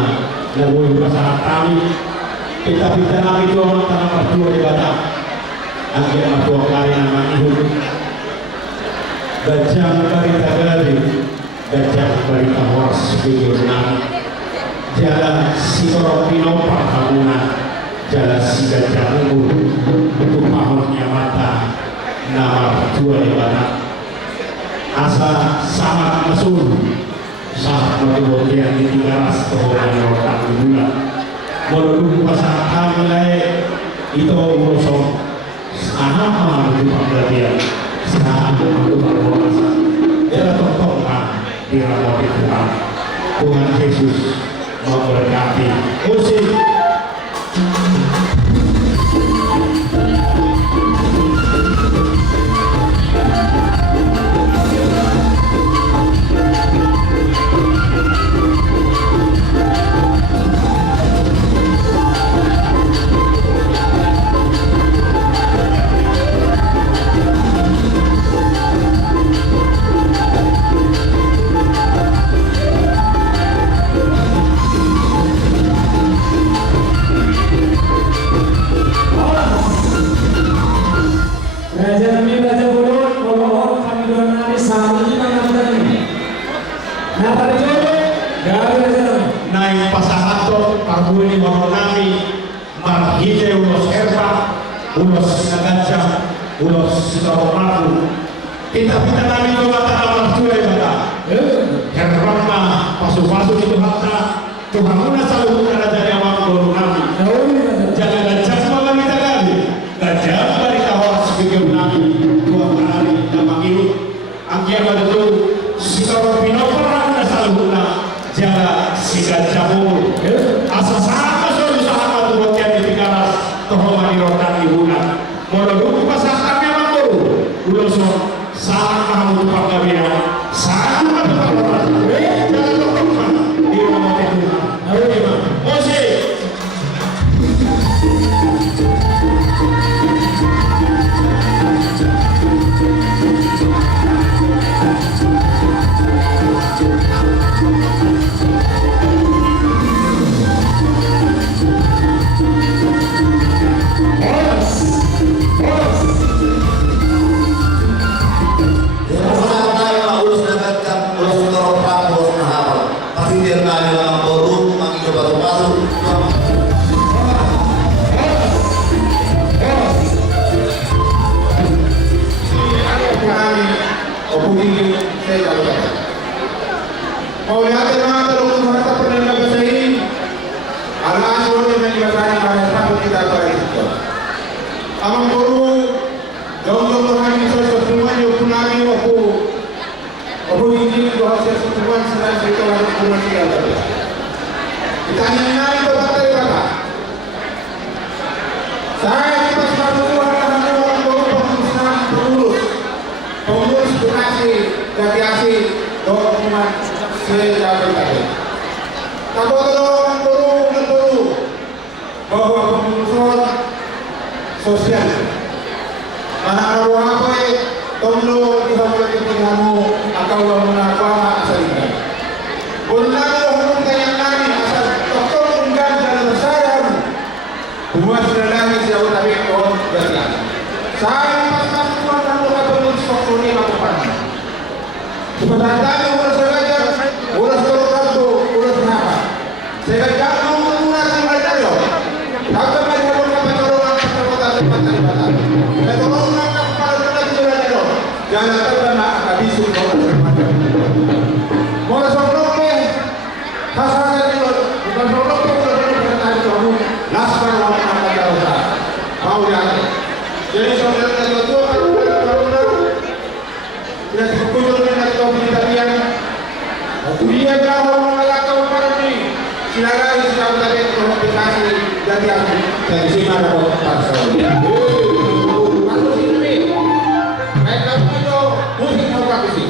lalu masyarakat kami kita nami itu orang tanah berdua di Batam akhir berdua kali nama ibu gajah barita gali gajah barita horas video nami jalan si Koropino Parhamuna jalan si gajah ungu untuk pahunnya mata nama berdua di Batam asa sangat mesum saat kemudian ditigaras kemudian orang bulan menurut pasangan kami itu urusan anak itu pembelajaran saat itu berpuasa dia tertolong di rahmat Tuhan Tuhan Yesus memberkati musik naik pasahato karbuni mamonami marhide ulos herba ulos nagaja ulos sitaromaku kita nami itu mata amal tua ibadah herba pasu-pasu itu hatta Tuhan muna selalu ada dari awal guru nami jangan gajah semua kita kali gajah dari kawal sebagai nami Tuhan kali nama ini angkian itu sitaropino pernah selalu jala sigat jamur asa sama suruh sahabat buat yang dipikaras tohomani rotan ibuna monolog pasakan memang guru uloso sangat kamu panggabian sangat o pagiging sa ikalawa. Maulihatin mga talong sa harap na nagasahin, ang aso rin na iwasan ang kahit kita para ito. Ang guru, daw kami sa susungan yung punami mo po, o pagiging doon sa susungan sa ito ang punang siya. Itanya nga ito ba tayo ba? Saya pas masukan ang guru pengurus donasi gratiasi dokumen sejajar tadi. Tahu guru bahwa pengurusan sosial mana apa tomlo di hamba ketinggamu atau menapa asalnya. Bulan hukum kayang nani asal doktor unggan dalam sadar buat lagi siapa tapi on berjalan. Saya pas masuk pengurus ini lakukan. Sebenarnya urus saja, urus kartu, urus apa? Saya jangan mengurus saja yo. Kalau mereka berapa orang kota tempat. Kalau orang kepala sudah yo. Jangan terkena habis itu. Mau sobrang ke? Kasarnya itu bukan sobrang ke udah tadi kamu. Laskar orang kata. Mau ya. Jadi saudara itu tidak berkunjung dengan komunikasian. Dia kalau mengatakan orang ini silakan siapa tadi komunikasi dari aku dari sini ada pasal. Masuk sini. Naik kamu itu musik apa sih?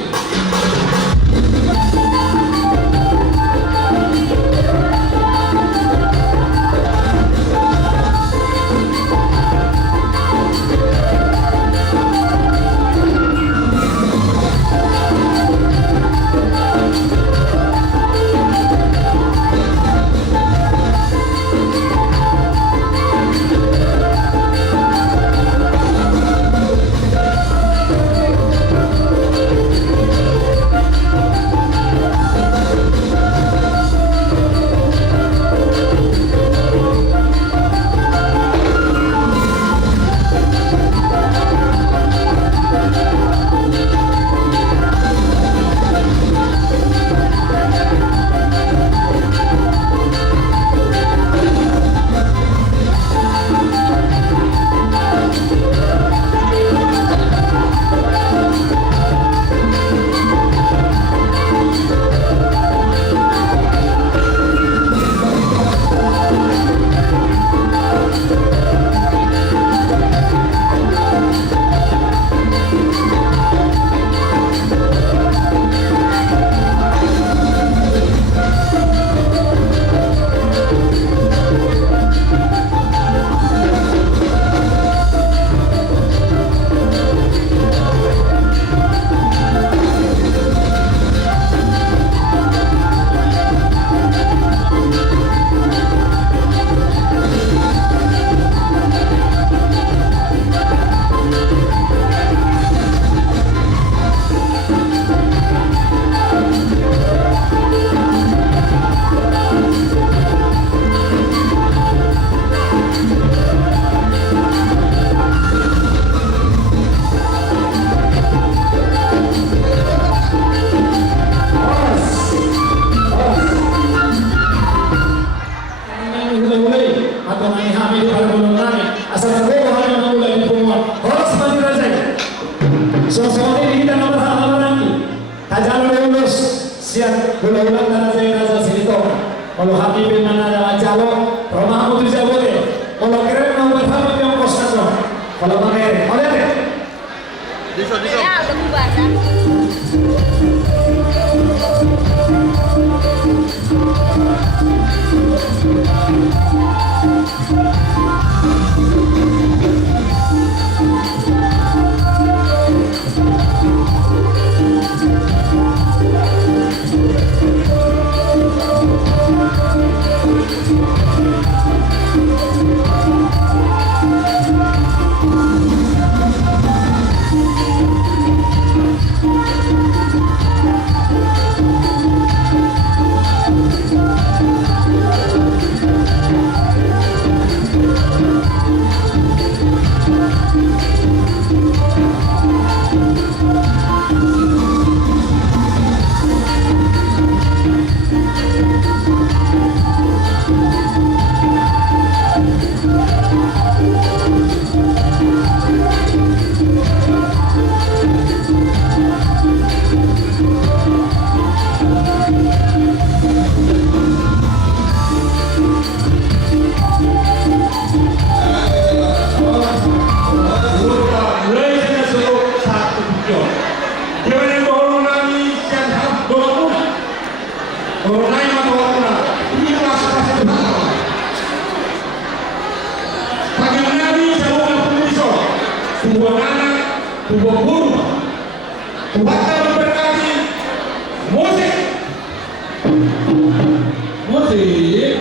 Kalau Habibin mana ada jalo, rumah itu tidak boleh. Kalau keren nomor Habib yang kosan dong. Kalau mana, boleh deh. Ya, udah bubar. tubuh guru. Tuhan memberkati musik. Musik.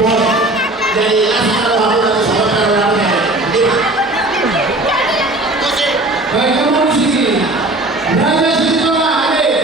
Bon, jadi langsung kalau aku dari sama karyawannya. Baik, kamu di sini. Raja Sintoma, adik.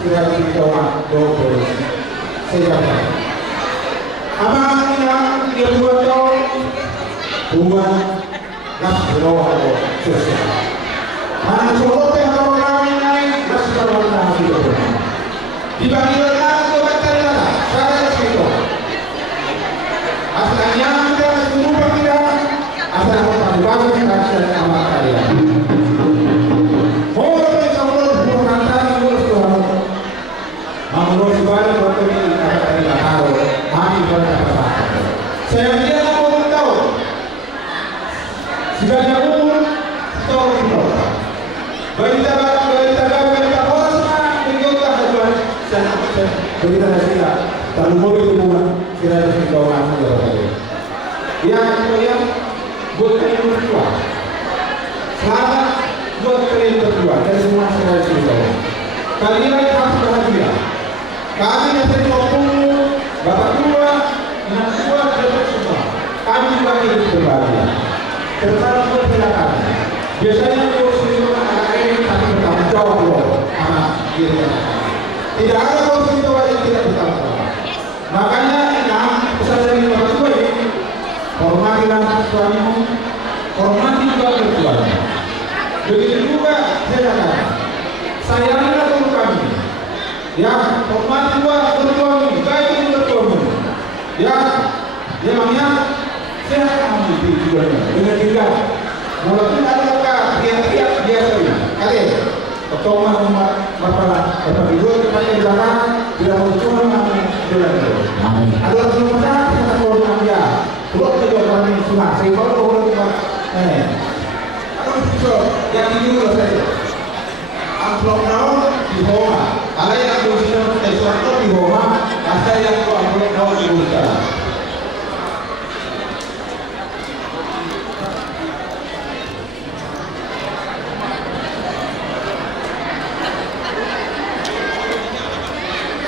sila dito double saya. Ama yang dia buat buat nasro atau sosial. Mana coba kalau kami naik masih kalau kami itu. Dibandingkan dengan kalian, saya itu. Asalnya kita semua kita asal kita bangun kita sama kalian. Saya tidak mau tahu. Sudah jauh, tahu kita. Berita orang semua menjadi hajuan. Berita saya, kalau mau itu buat kira kita orang saja. Yang buat kalian berdua. Selamat buat kalian berdua dan semua saudara kita. Kalian harus bahagia. Kami yang terkumpul, bapak tua, anak tua, dan semua. Kami juga hidup berbahagia. Terutama silakan. Biasanya kursus itu anak ini tapi bertanggung jawab loh, anak diri. Tidak ada kursus itu yang tidak bertanggung jawab. Makanya pesan dari bapak tua ini, hormatilah suamimu, hormati juga mertuamu. Begitu juga silakan. Sayangilah guru kami. Ya, hormati dua bertuamu, baik bertuamu. Ya, memangnya sehat kamu juga dengan tinggal. Walaupun ada luka, tiap-tiap biasa. Kalian, pertolongan umat masalah. Bapak Ibu kepada di belakang tidak berjuang kami jalan. Adalah semua kita keluar dia. Keluar ke jalan ini semua. Saya baru keluar ke aku bisa yang ini loh saya. Amplop now di bawah. Ada yang berusaha sesuatu di bawah. Ada yang amplop now di bawah.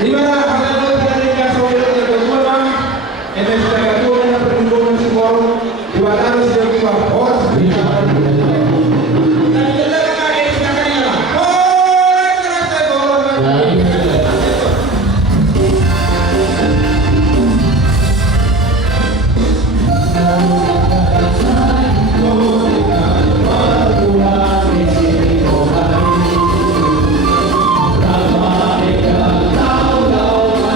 Di mana ada yang saudara kedua, ini sudah kedua yang perlindungan simbol di mana sudah dua orang. Ramai kau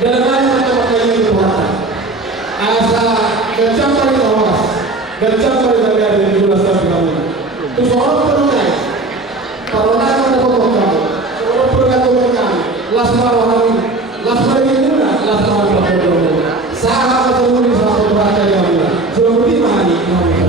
Dengan macam-macam itu Tuhan. Asa kencang pada awas, kencang pada dari jelas kamu. Tu soal perubahan. Perubahan pada pokok kamu. Soal perubahan kamu. Las malam, las malam, las malam kamu. Sahabat ketemu di sahabat baca kamu. Sudah beriman ini kamu.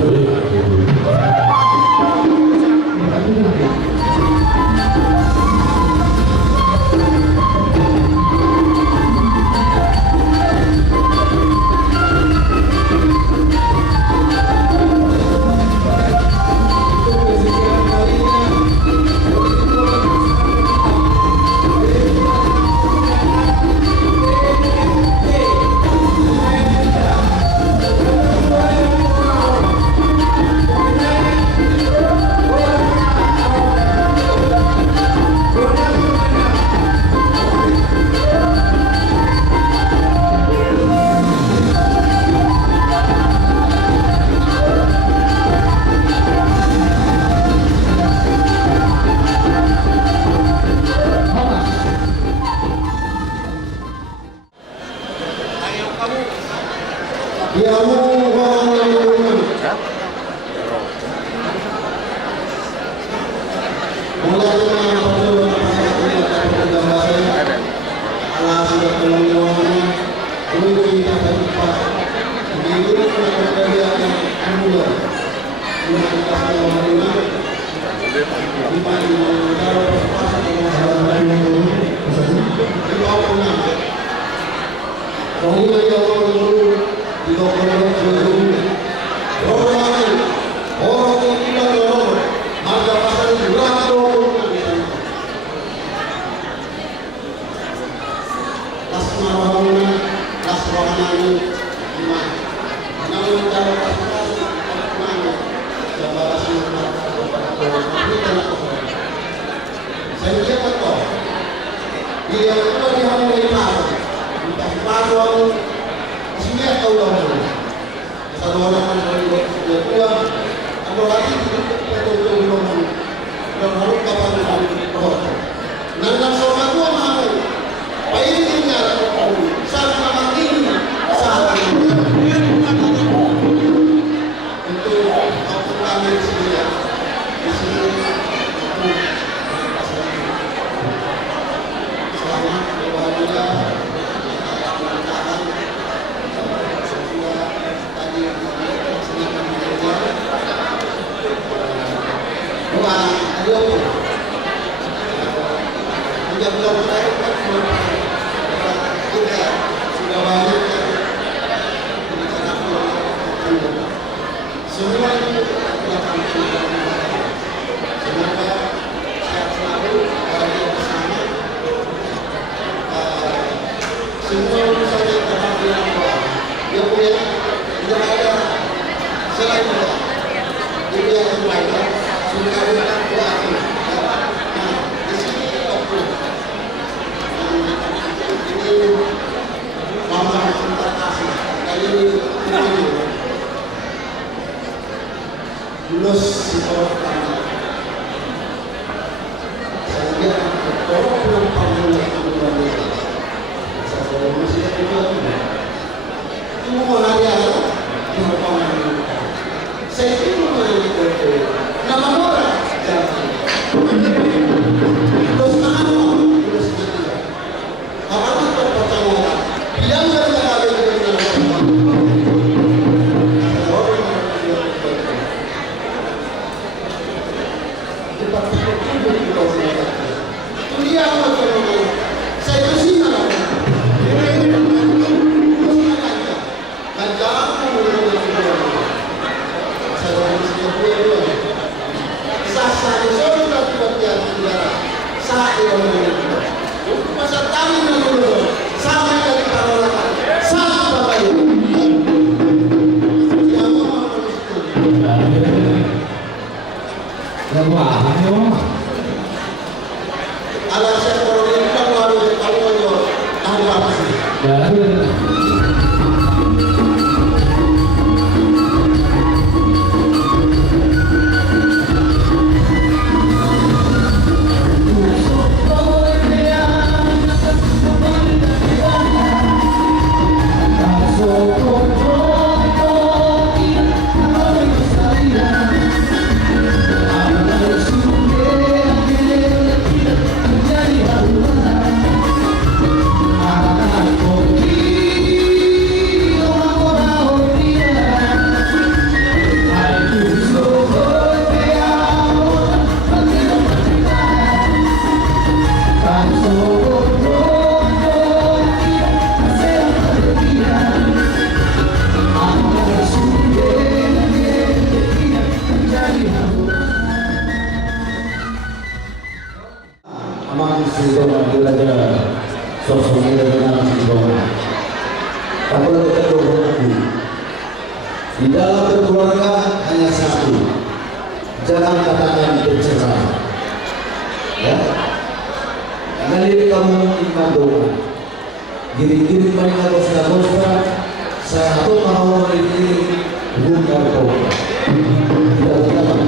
tak boleh kedua hati. Di dalam berkeluarga hanya satu, jangan katakan bercerai. Ya, karena diri kamu iman doa. Giri-giri mereka dosa-dosa, saya tahu mau diri bukan kau. Tidak tidak.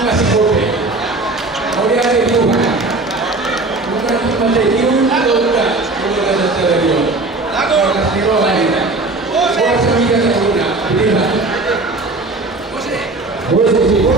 Masih boleh. Mau dia ada Tuhan. Bukan cuma tekiun atau enggak. Bukan secara dia. Lagu. Kasih roh lagi. Buat semida seguna. Bililah. Boleh.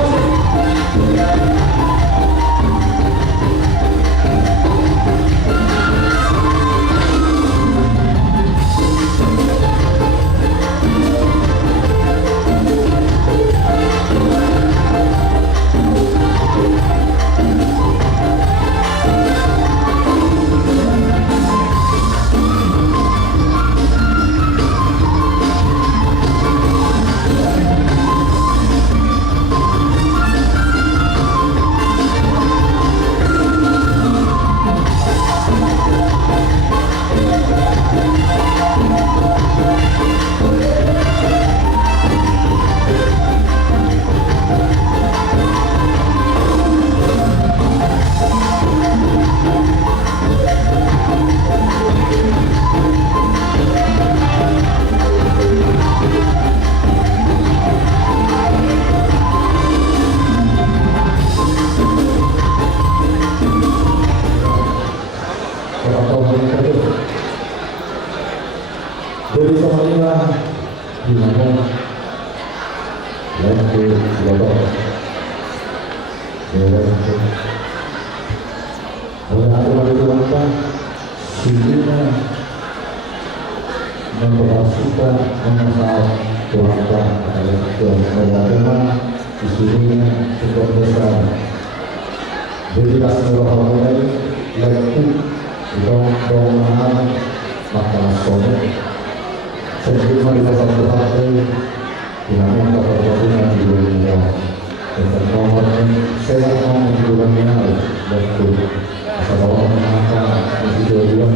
Jadi semuanya gimana? Lalu berapa? Berapa? Oleh aturan Tuhan, sehingga memperhatikan masalah Tuhan adalah Tuhan beragama, sehingga cukup besar. Jadi kasih roh mulai lagi dong masalah soalnya. Sebelum kita satu hari, kita berdoa di dunia. Tentang nomornya, saya mau di dunia dan itu. Asal orang mengatakan di dunia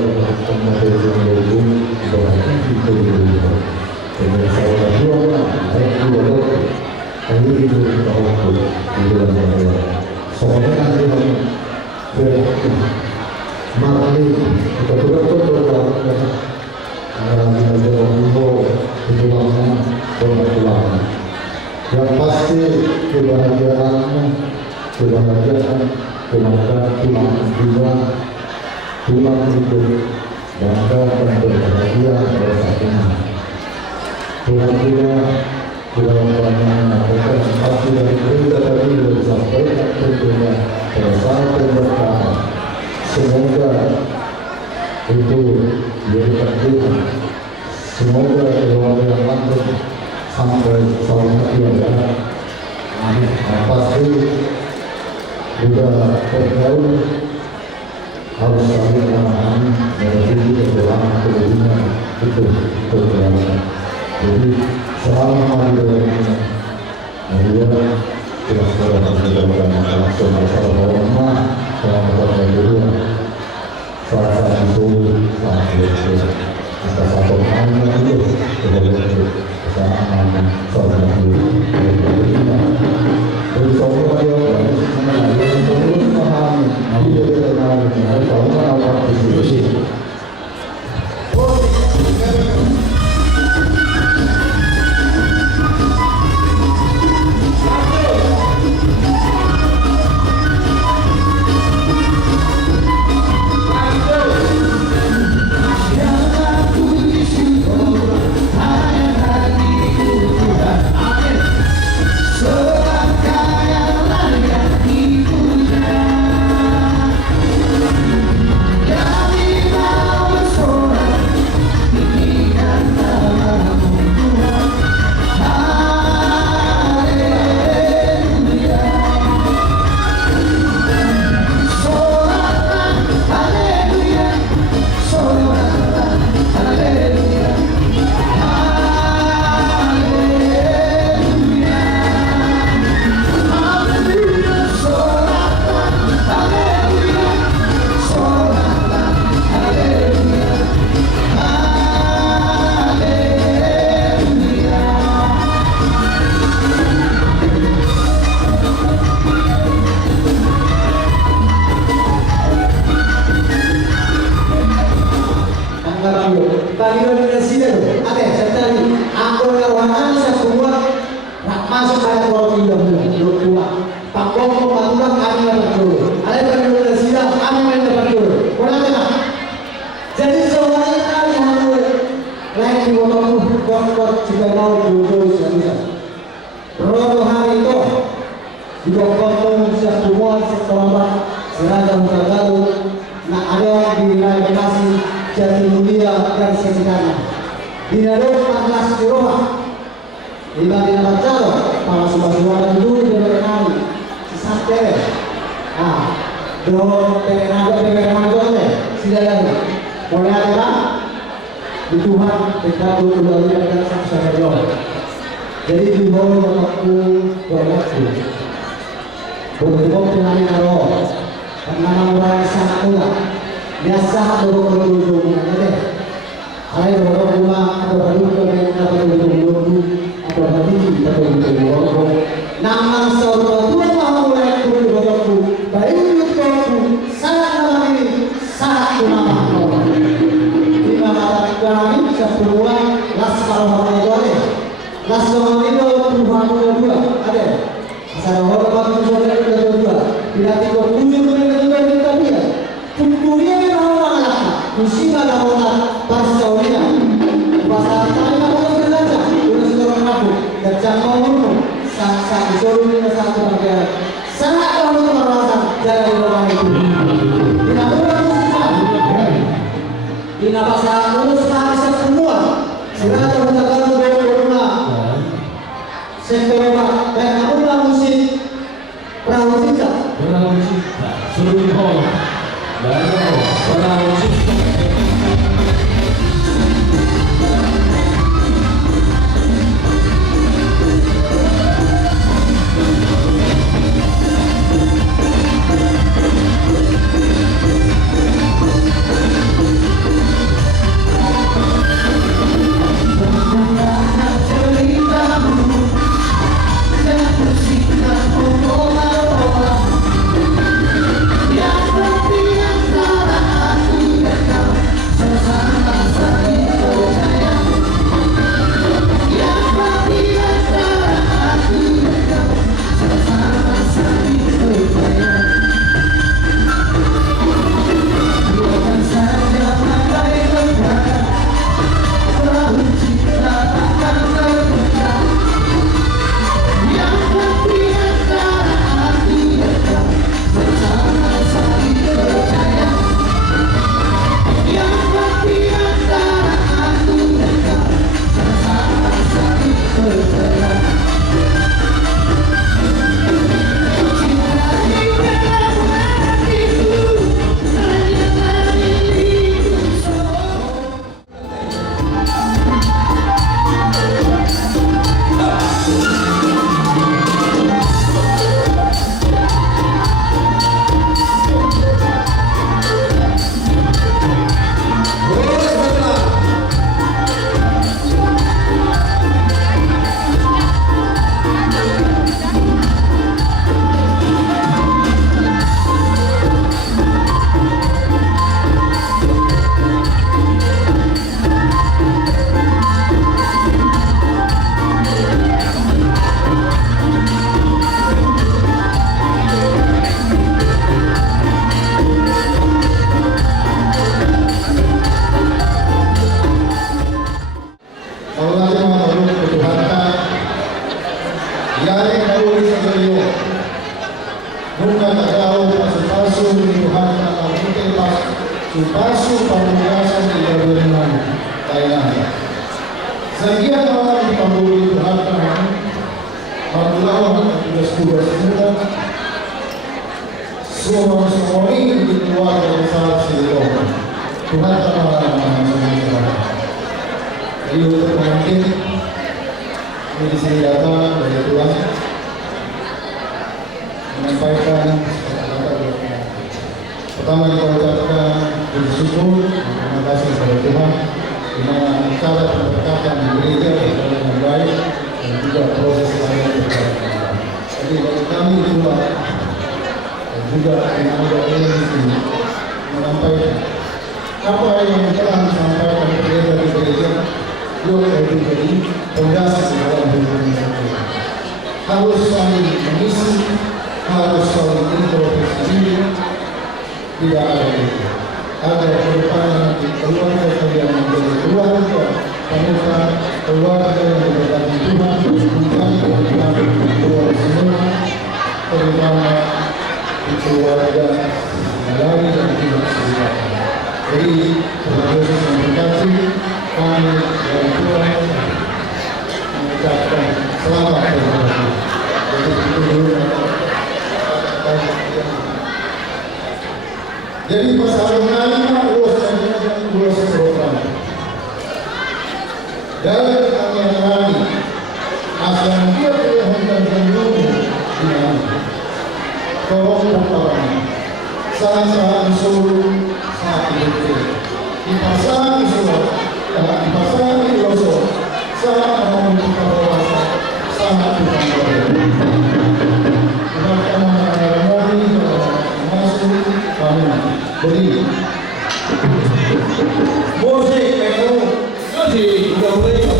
kemudian itu berarti itu dunia. Jadi saya berdoa, saya berdoa, kali itu kita waktu di dunia. Soalnya nanti berarti mari kita berdoa. Yang pasti kebahagiaanmu, kebahagiaan, kebahagiaan tulang jiwa, tulang hidup, bangga dan berbahagia pada saatnya. Tuhan juga banyak menyampaikan pasti dari berita tadi yang disampaikan tentunya pada saat pemberkatan. Semoga itu diberikan Tuhan. Semoga keluarga yang lanjut sampai saat yang akan amin. Pasti juga bergaul harus saling memahami dan juga dalam kebenaran itu berjalan. Jadi selama di dalamnya, dia tidak pernah menjawabkan masalah rumah selama berdua. Saat itu saat itu atas satu hal itu kemudian kesamaan saudara itu bersama dia mengenai terus memahami dia mengenai kalau apa itu. Kami bagi presiden ada tadi aku lawan saya semua masuk pada orang tidak dua pakong pembangunan kami betul ada bagi presiden kami betul boleh jadi semuanya kami harus lain di waktu dokter juga mau dulu bisa rodo hari itu di dokter siap semua sekolah seragam terbaru nak ada di wilayah Bekasi Jati Mulia dan sekitarnya. Di Nado 14 di Roma, di Madinah Bacalo, para suara dulu di Bekasi, Sisante, do Penada Penada silakan. Boleh ada di Tuhan kita dulu dan sama-sama. Jadi di bawah waktu berlaku, berhubung dengan Allah. Karena orang sangat kuat, biasa berhubung ada. Ada berhubung atau berhubung atau berhubung atau berhubung. Nama saudara dua mau mulai berhubung. Baik berhubung sangat nama ini sangat nama Allah. Di mana kami semua laskar orang itu laskar itu Tuhan dua ada. Asal orang baru saudara dua tidak tiga Kumpulnya orang-orang, musibah orang Barcelona, pasal tanya orang belajar, udah seorang rabu, kerja mau sang disuruh satu negara, sangat orang merasa jalan orang itu. Tidak boleh musibah, tidak pasal lulus harus semua, sudah terdapat beberapa sektor dan apa musik perahu cinta, seluruh Supasu pamungkasan ilabunan Thailand. Sekian orang dipambuli Tuhan Tuhan Alhamdulillah tugas-tugas muda semua ini dikeluar dari saat silakan Tuhan Tuhan. Jadi untuk pengantin ini di sini datang dari Tuhan menyampaikan kata-kata. Pertama kita ucapkan bersyukur, terima kasih kepada Tuhan di mana cara pendekatan di gereja berjalan dengan baik dan juga proses lain berjalan dengan baik. Jadi bagi kami juga dan juga yang ada ini menyampaikan apa yang telah disampaikan gereja tidak ada itu. Ada kedepannya nanti keluarga kalian menjadi keluarga pemirsa, keluarga yang berbagi Tuhan, mencari kebenaran keluar semua, terutama di keluarga dari dan tidak semua. Jadi, terima kasih kami dari Tuhan mengucapkan selamat berbulan. Jadi itu dulu. Jadi pasal 5 ulos program. Dari kami yang kami asal dia terhadap jangkau di mana. Tolong pertolongan. Saat suruh saat itu. Di pasal surat, di pasal ulos saat mau kita berwasa sangat berkembang. Kita masuk kami beri musik itu jadi udah mulai.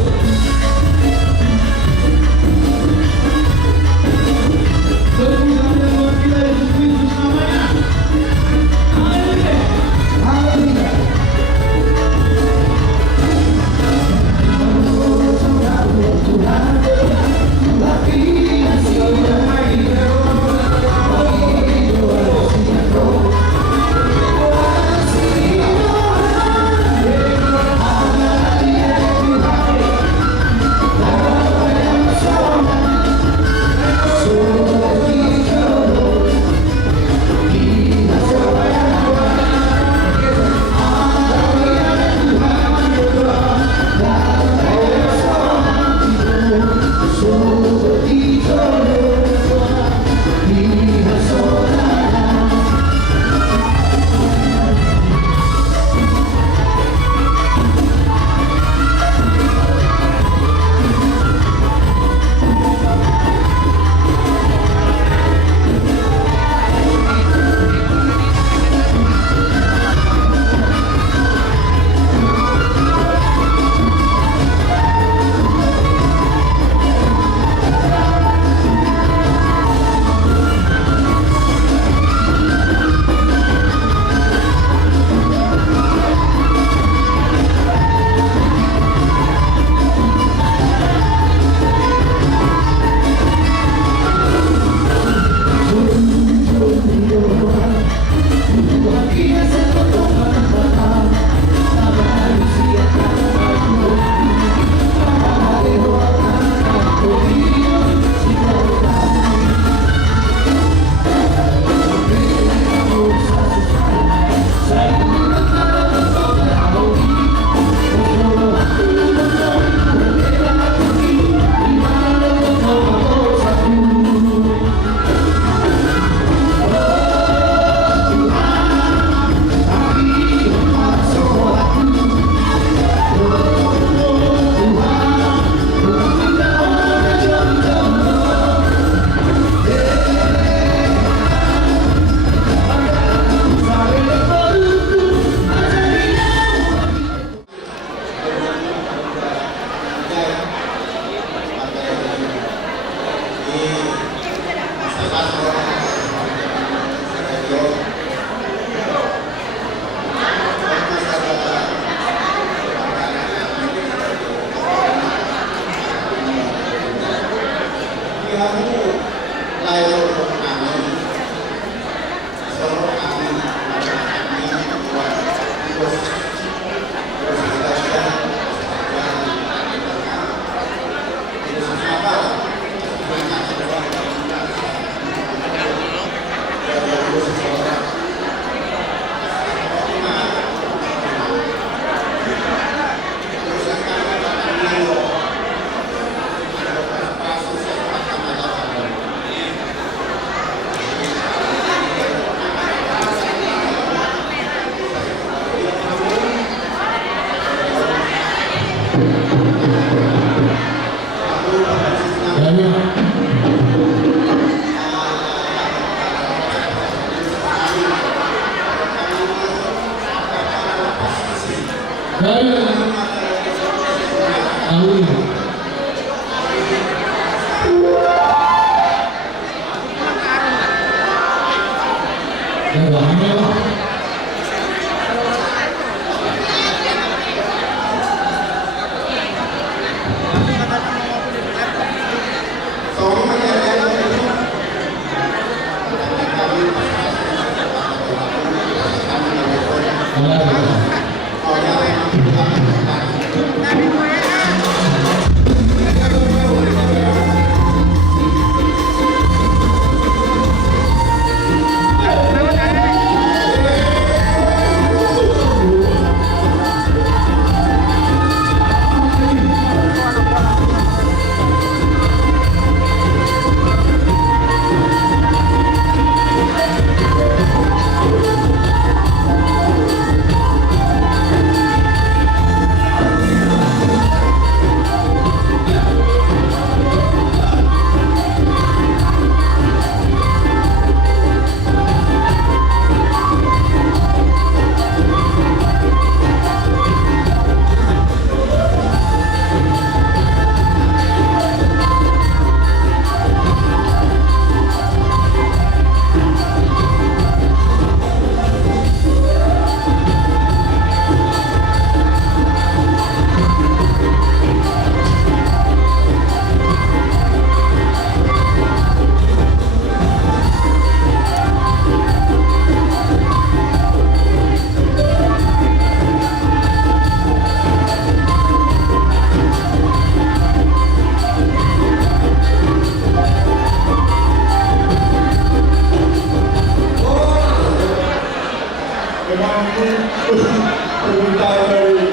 permintaan dari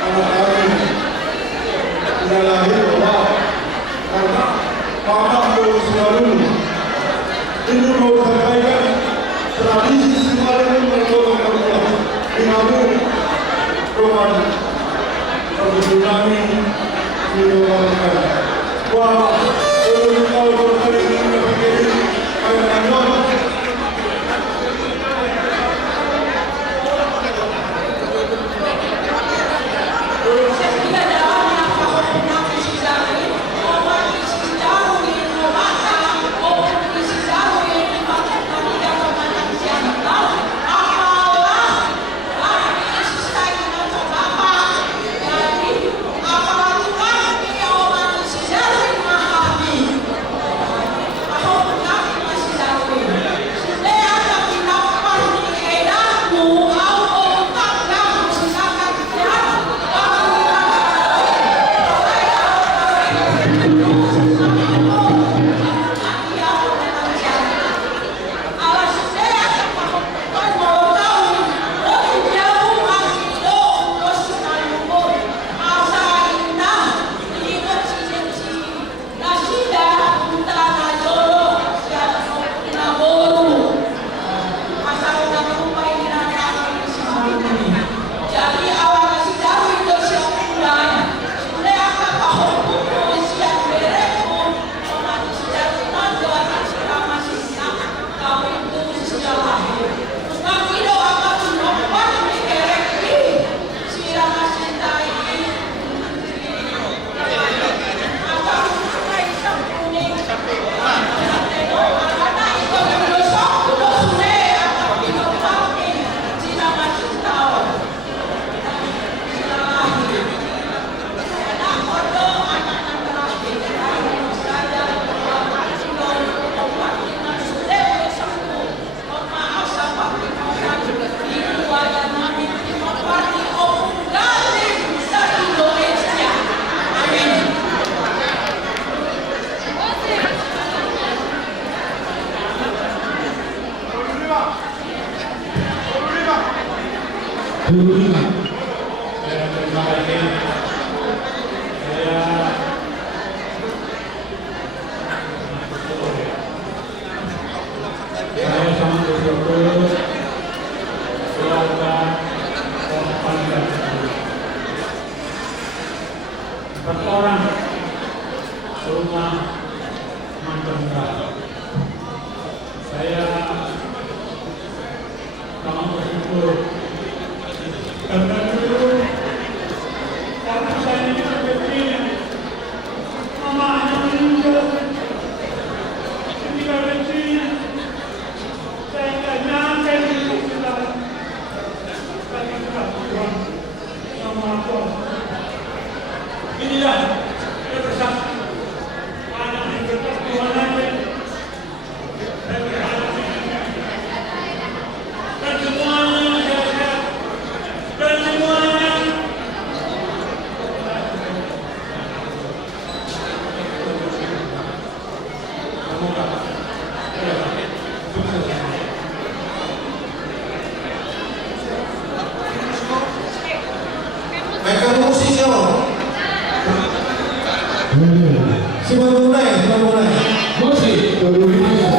anak kami sudah lahir bahwa karena Bapak Boris Baru ini mau sampaikan tradisi semalam bertolak Allah di Abu Roman Perbudakan di Roman wah kalau berkali ini begini karena orang rumah mancanegara. Saya sangat bersyukur karena dulu waktu saya ini kecil, mama hanya meninggal ketika kecil. Saya tidak nyangka itu sudah tapi Tuhan yang Maha Kuasa. Inilah saya bersaksi anak yang berkat Tuhan aja dan semuanya saya Si baru mulai, baru mulai. Musik. Terus ya,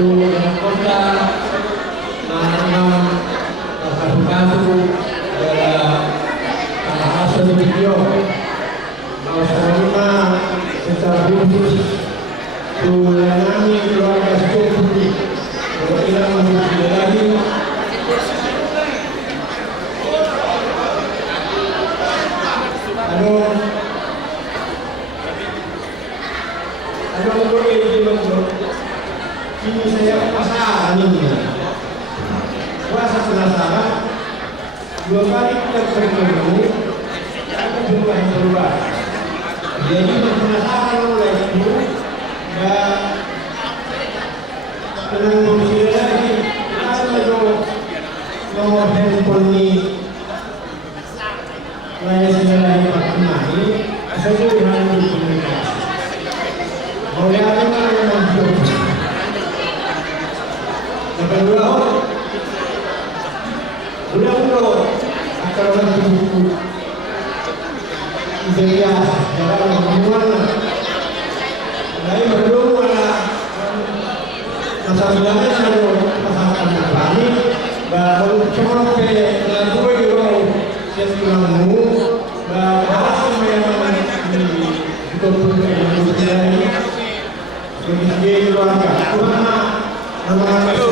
dalam kota menanam kasu-kasu hasil video mau semua secara khusus melayani keluarga seperti perwakilan manusia lagi Ano boleh dibilang kini saya pasaran ini. Puasa penasaran, 2 kali kita bertemu, ada jumlah yang berubah. Jadi penasaran oleh itu dan dengan manusia lagi ada nomor handphone ini. Saya sedang dipakai, saya sudah komunikasi. Oleh apa yang menjadi kedua udah akan berlaku ideal dalam hubungan dari berdua masa bilangnya kalau pasangan kami baru cuma ke lagu itu sesilamu bahasa yang jadi keluarga, nama-nama keluarga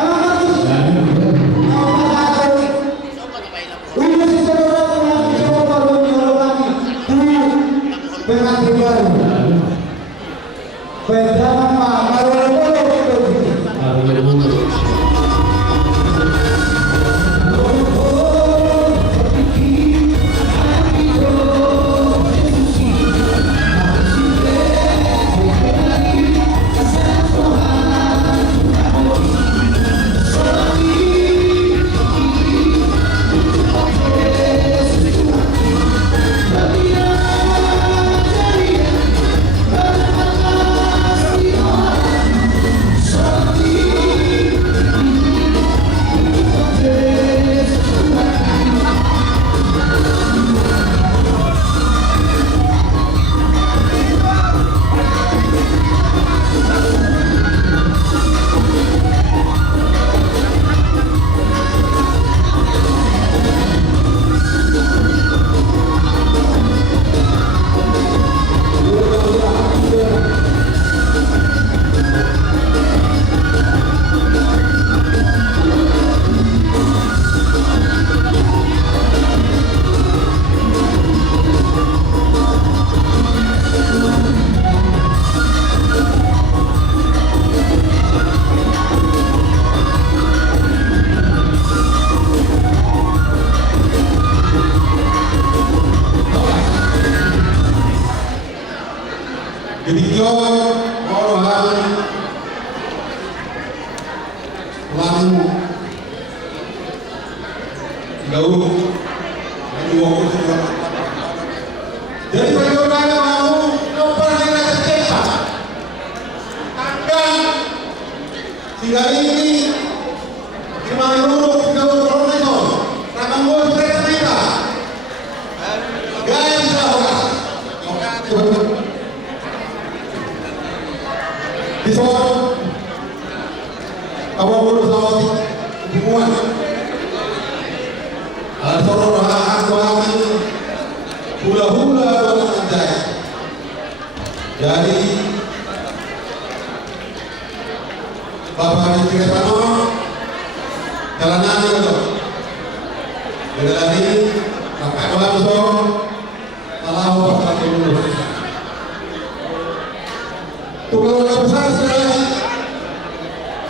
Alamat jauh menyuwok semua. Jadi bagaimana mau memperhatikan cepat akan sehingga ini gimana dulu jauh profesor ramang bos mereka gaya bisa di sana kamu perlu sama hubungan seorang orang hula-hula orang anjay. Jadi Bapak di Krepano jalanan itu jadi Bapak langsung malah Bapak lulus tukang besar sekali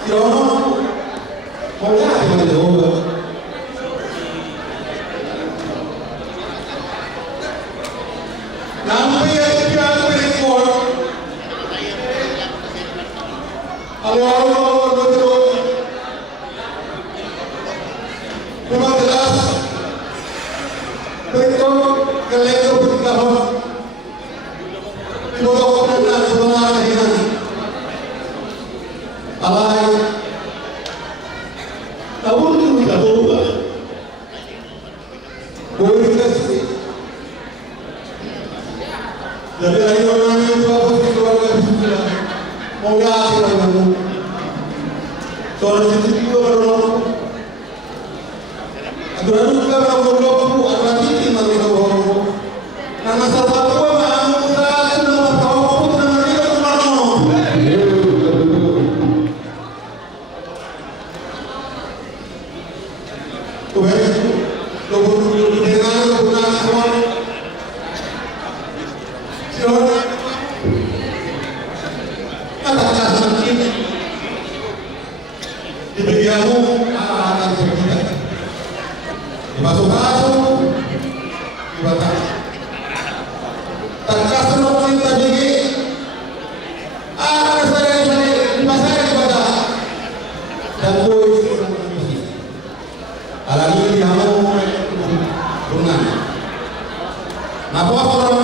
si Rono mau lihat gimana jauh namanya dia berikut awal-awal betul memang jelas berikut kelihatan berikut mudah-mudahan sebenarnya ini alai tahun itu tidak berubah boleh kasih dari hari orang yang bagus di keluarga sudah mau ngasih lagi soal itu juga berlaku aturan juga berlaku aturan ini masih berlaku nah masalah apa mau saya sudah tahu dengan kita kemana tuh lo dengan semua diberiamu akan berkita dimasuk-masuk dibatak terkasih pemerintah bagi akan saya di pasar dibatak dan boy alam ini dihamu rungan napa orang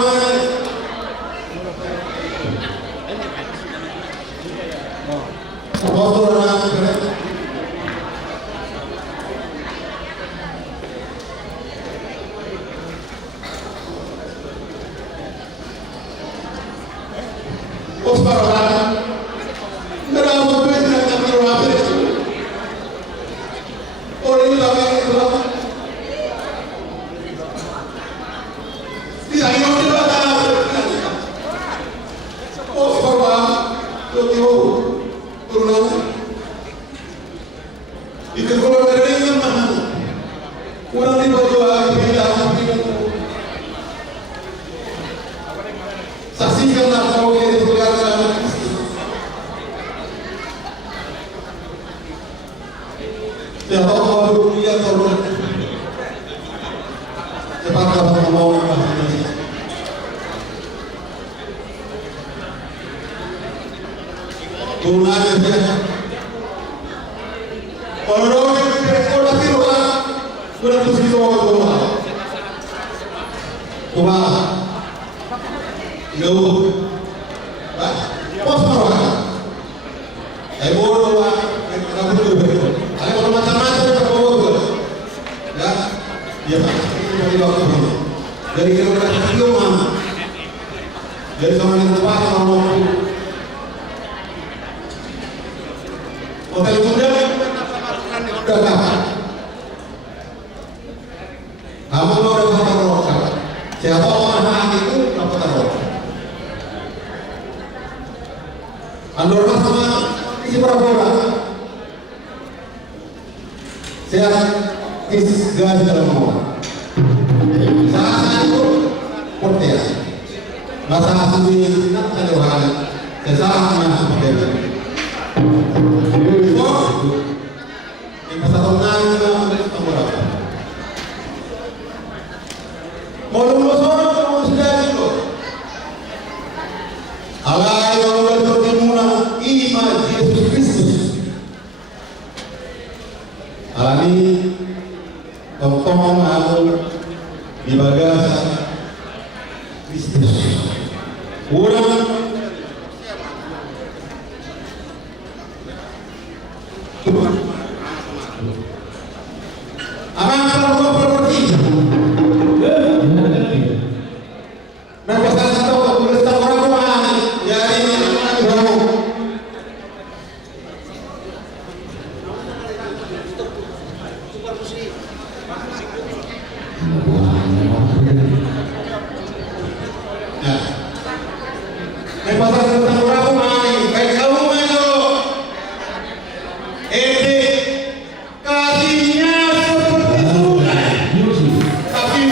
saksikanlah kalau ini berkata siapa mau dunia tolong cepat mau tunanya dia kalau orang itu berarti itu Kuma jauh pos marwah bodoh kamu tuh ada kalau macam-macam bodoh ya dia dari waktu dulu dari kita video mah dari orang yang tepat orang hotel sudah dapat kamu mau dapat rokok siapa orang itu dapat rokok andor sama isi perabola saya is gas dalam mau saat itu porter masa asli nak taruhan kesalahannya seperti itu yang kesalahan itu berapa mau lulus orang mau sudah itu Allah yang berterima iman Yesus Kristus alami Tong aku dibagas Kristus. Urang Abang kalau properti. Nah, pasal satu tulis orang rumah jadi mau. Nah, pasal tentang orang rumah baik kamu itu. Kasihnya seperti sungai, tapi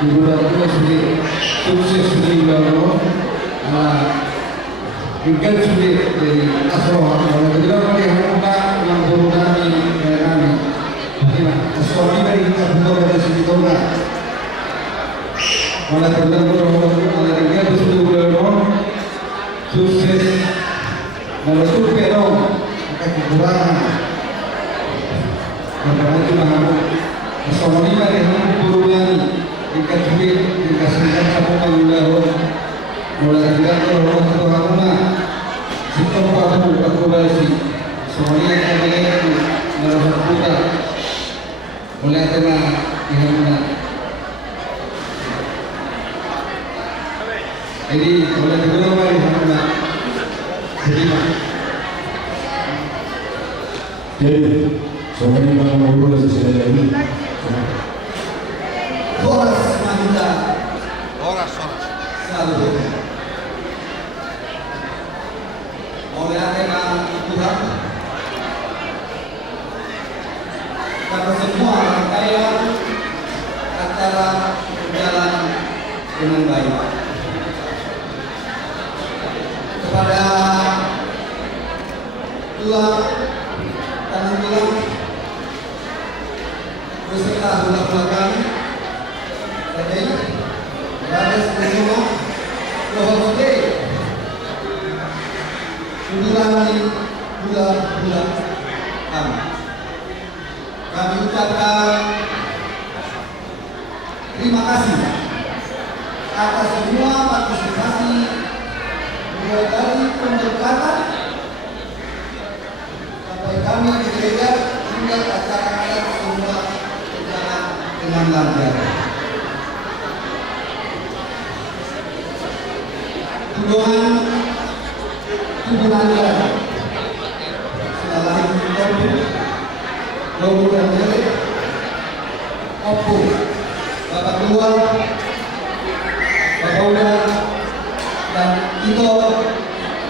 Ibu dan Ibu sudah sukses sudah lalu. Mungkin sudah dari asroh. Kalau kita melihat muka yang baru kami. Asroh ini dari kita betul dari sini tahu. Malah dia sudah lalu. Sukses. Malah survei dong. Kekurangan. Karena itu asroh ini dari turunnya ikat jubir dikasihkan kamu mengulang mulai tidak terlalu terlalu sistem aku balik semuanya kami itu merasa putar mulai tengah yang jadi mulai kedua kali hamna Jadi, semuanya mau ngobrol sesudah ini. Horas Mahita. Horas. Selalu. Oleh tema Tuhan. Karena semua rangkaian acara berjalan dengan baik. Kepada tulang beserta budak-budak kami. Jadi, berada semua lohorte mengulangi bulan-bulan kami. Kami ucapkan terima kasih atas semua partisipasi mulai dari pendekatan sampai kami di gereja hingga acara-acara semua berjalan dengan lancar. Tuduhan selain Robo dan Jelek Oppo Bapak Tua Bapak Uda dan Tito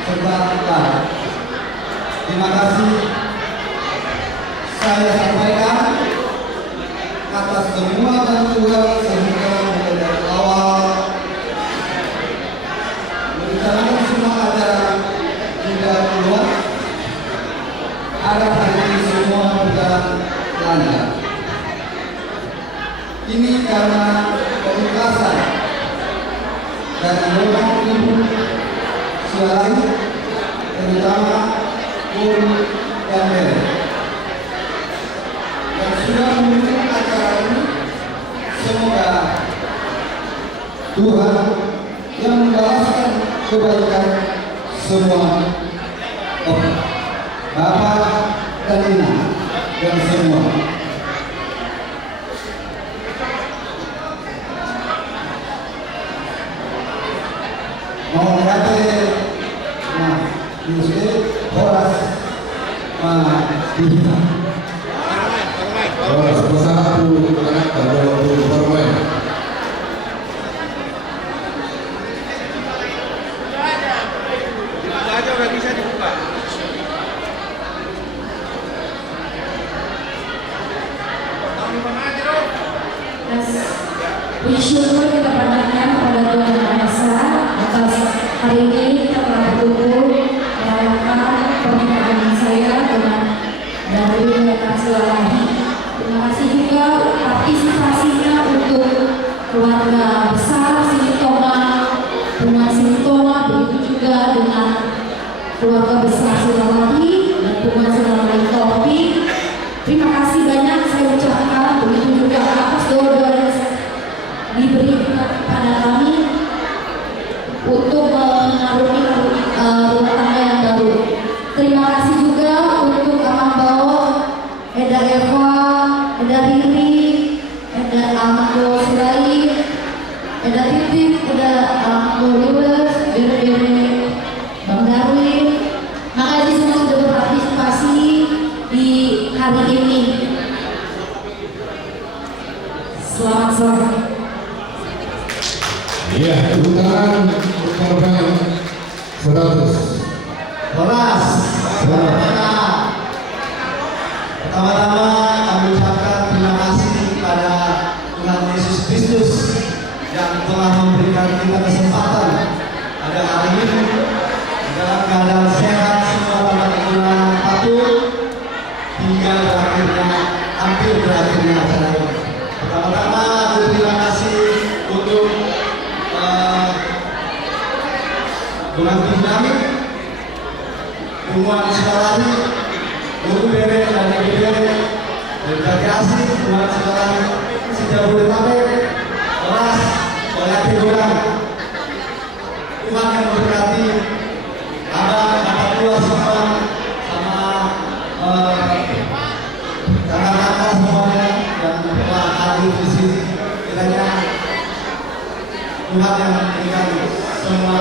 serta kita. Terima kasih saya sampaikan atas semua bantuan sehingga mulai dari awal menjalankan semua acara hingga keluar. Harap hari ini semua berjalan lancar. Ini karena keikhlasan dan dorongan ibu sialan, terutama guru dan Mary yang sudah mendukung acara ini. Semoga Tuhan yang membalaskan kebaikan semua Bapak dan Ina dan semua. Mau kata ini Horas Mahita. Horas bersatu anak terlalu bermain. Puji syukur kita panjatkan kepada Tuhan Yang Maha Esa atas hari ini kita telah berkumpul merayakan pernikahan saya dengan Darwin dan Narsulahi. Terima kasih juga partisipasinya untuk keluarga besar Sinitoma dengan Sinitoma, begitu juga dengan keluarga besar Sinitoma dan Bunga Sinitoma Kopi. Terima kasih banyak saya ucapkan, begitu juga atas doa-doa diberi kepada kami untuk mengarungi rumah tangga yang baru. Terima kasih juga untuk Amang Bao, Eda Eva, Eda Riri, Eda Amgo Sirai, Eda Titik, Eda Amgo Liwes, Bere Bang Darwin. Makasih semua sudah berpartisipasi di hari ini. Selamat sore. Iya, tepuk tangan untuk korban 100. Horas. Pertama-tama kami ucapkan terima kasih kepada Tuhan Yesus Kristus yang telah memberikan kita kesempatan pada hari ini dalam keadaan sehat semua dapat dengan patuh hingga hampir berakhirnya acara ini. Pertama-tama terima kasih untuk Bunganti Dinamik, Bungan Sekolari, Guru BB dan Ibu BB, Berkati Asli, Bungan Sekolari, Sejabodetabek, Kelas, Oleh Golang. Tuhan yang memberkati Bapak tua semua sama kakak-kakak semuanya yang telah hadir di sini. Kiranya Tuhan yang memberikan semua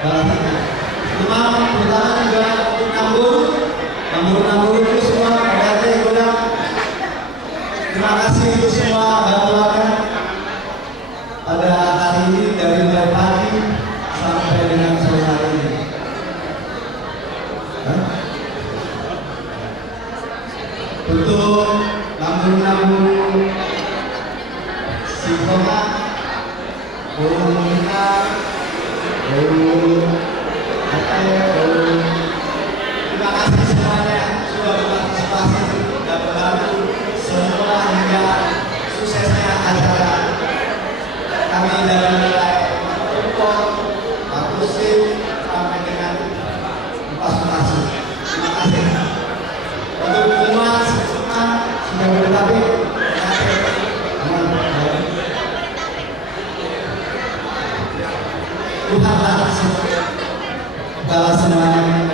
balasnya. Pertama juga Nambur itu semua KRT Golang. Terima kasih untuk semua bantuan pada hari ini dari mulai pagi sampai dengan sore hari ini. Untuk nambur Sifona, Bumina, terima kasih semuanya sudah berpartisipasi dan membantu semua hingga suksesnya acara kami dari mulai Tumpul, Akustik sampai dengan Pasmasi. Terima kasih. Untuk umat semua sudah bertabik. Tuhanlah balas semuanya.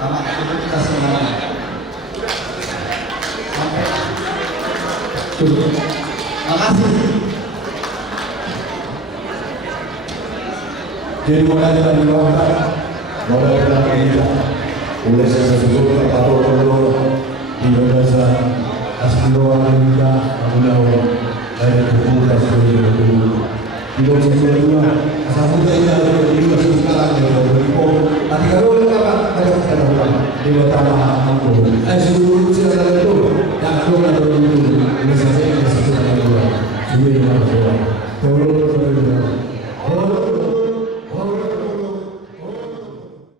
Amat untuk kita semuanya. Sampai. Terima kasih. Jadi mulai dari bawah, mulai dari kita, mulai sesuatu atau perlu di Indonesia, asal orang kita, orang dari kebutuhan seluruh dunia. Indonesia seluruhnya, asal muda ini ada di Indonesia sekarang yang berlimpah. Nanti kalau apa ada kita lakukan di utara mampu. Seluruh Indonesia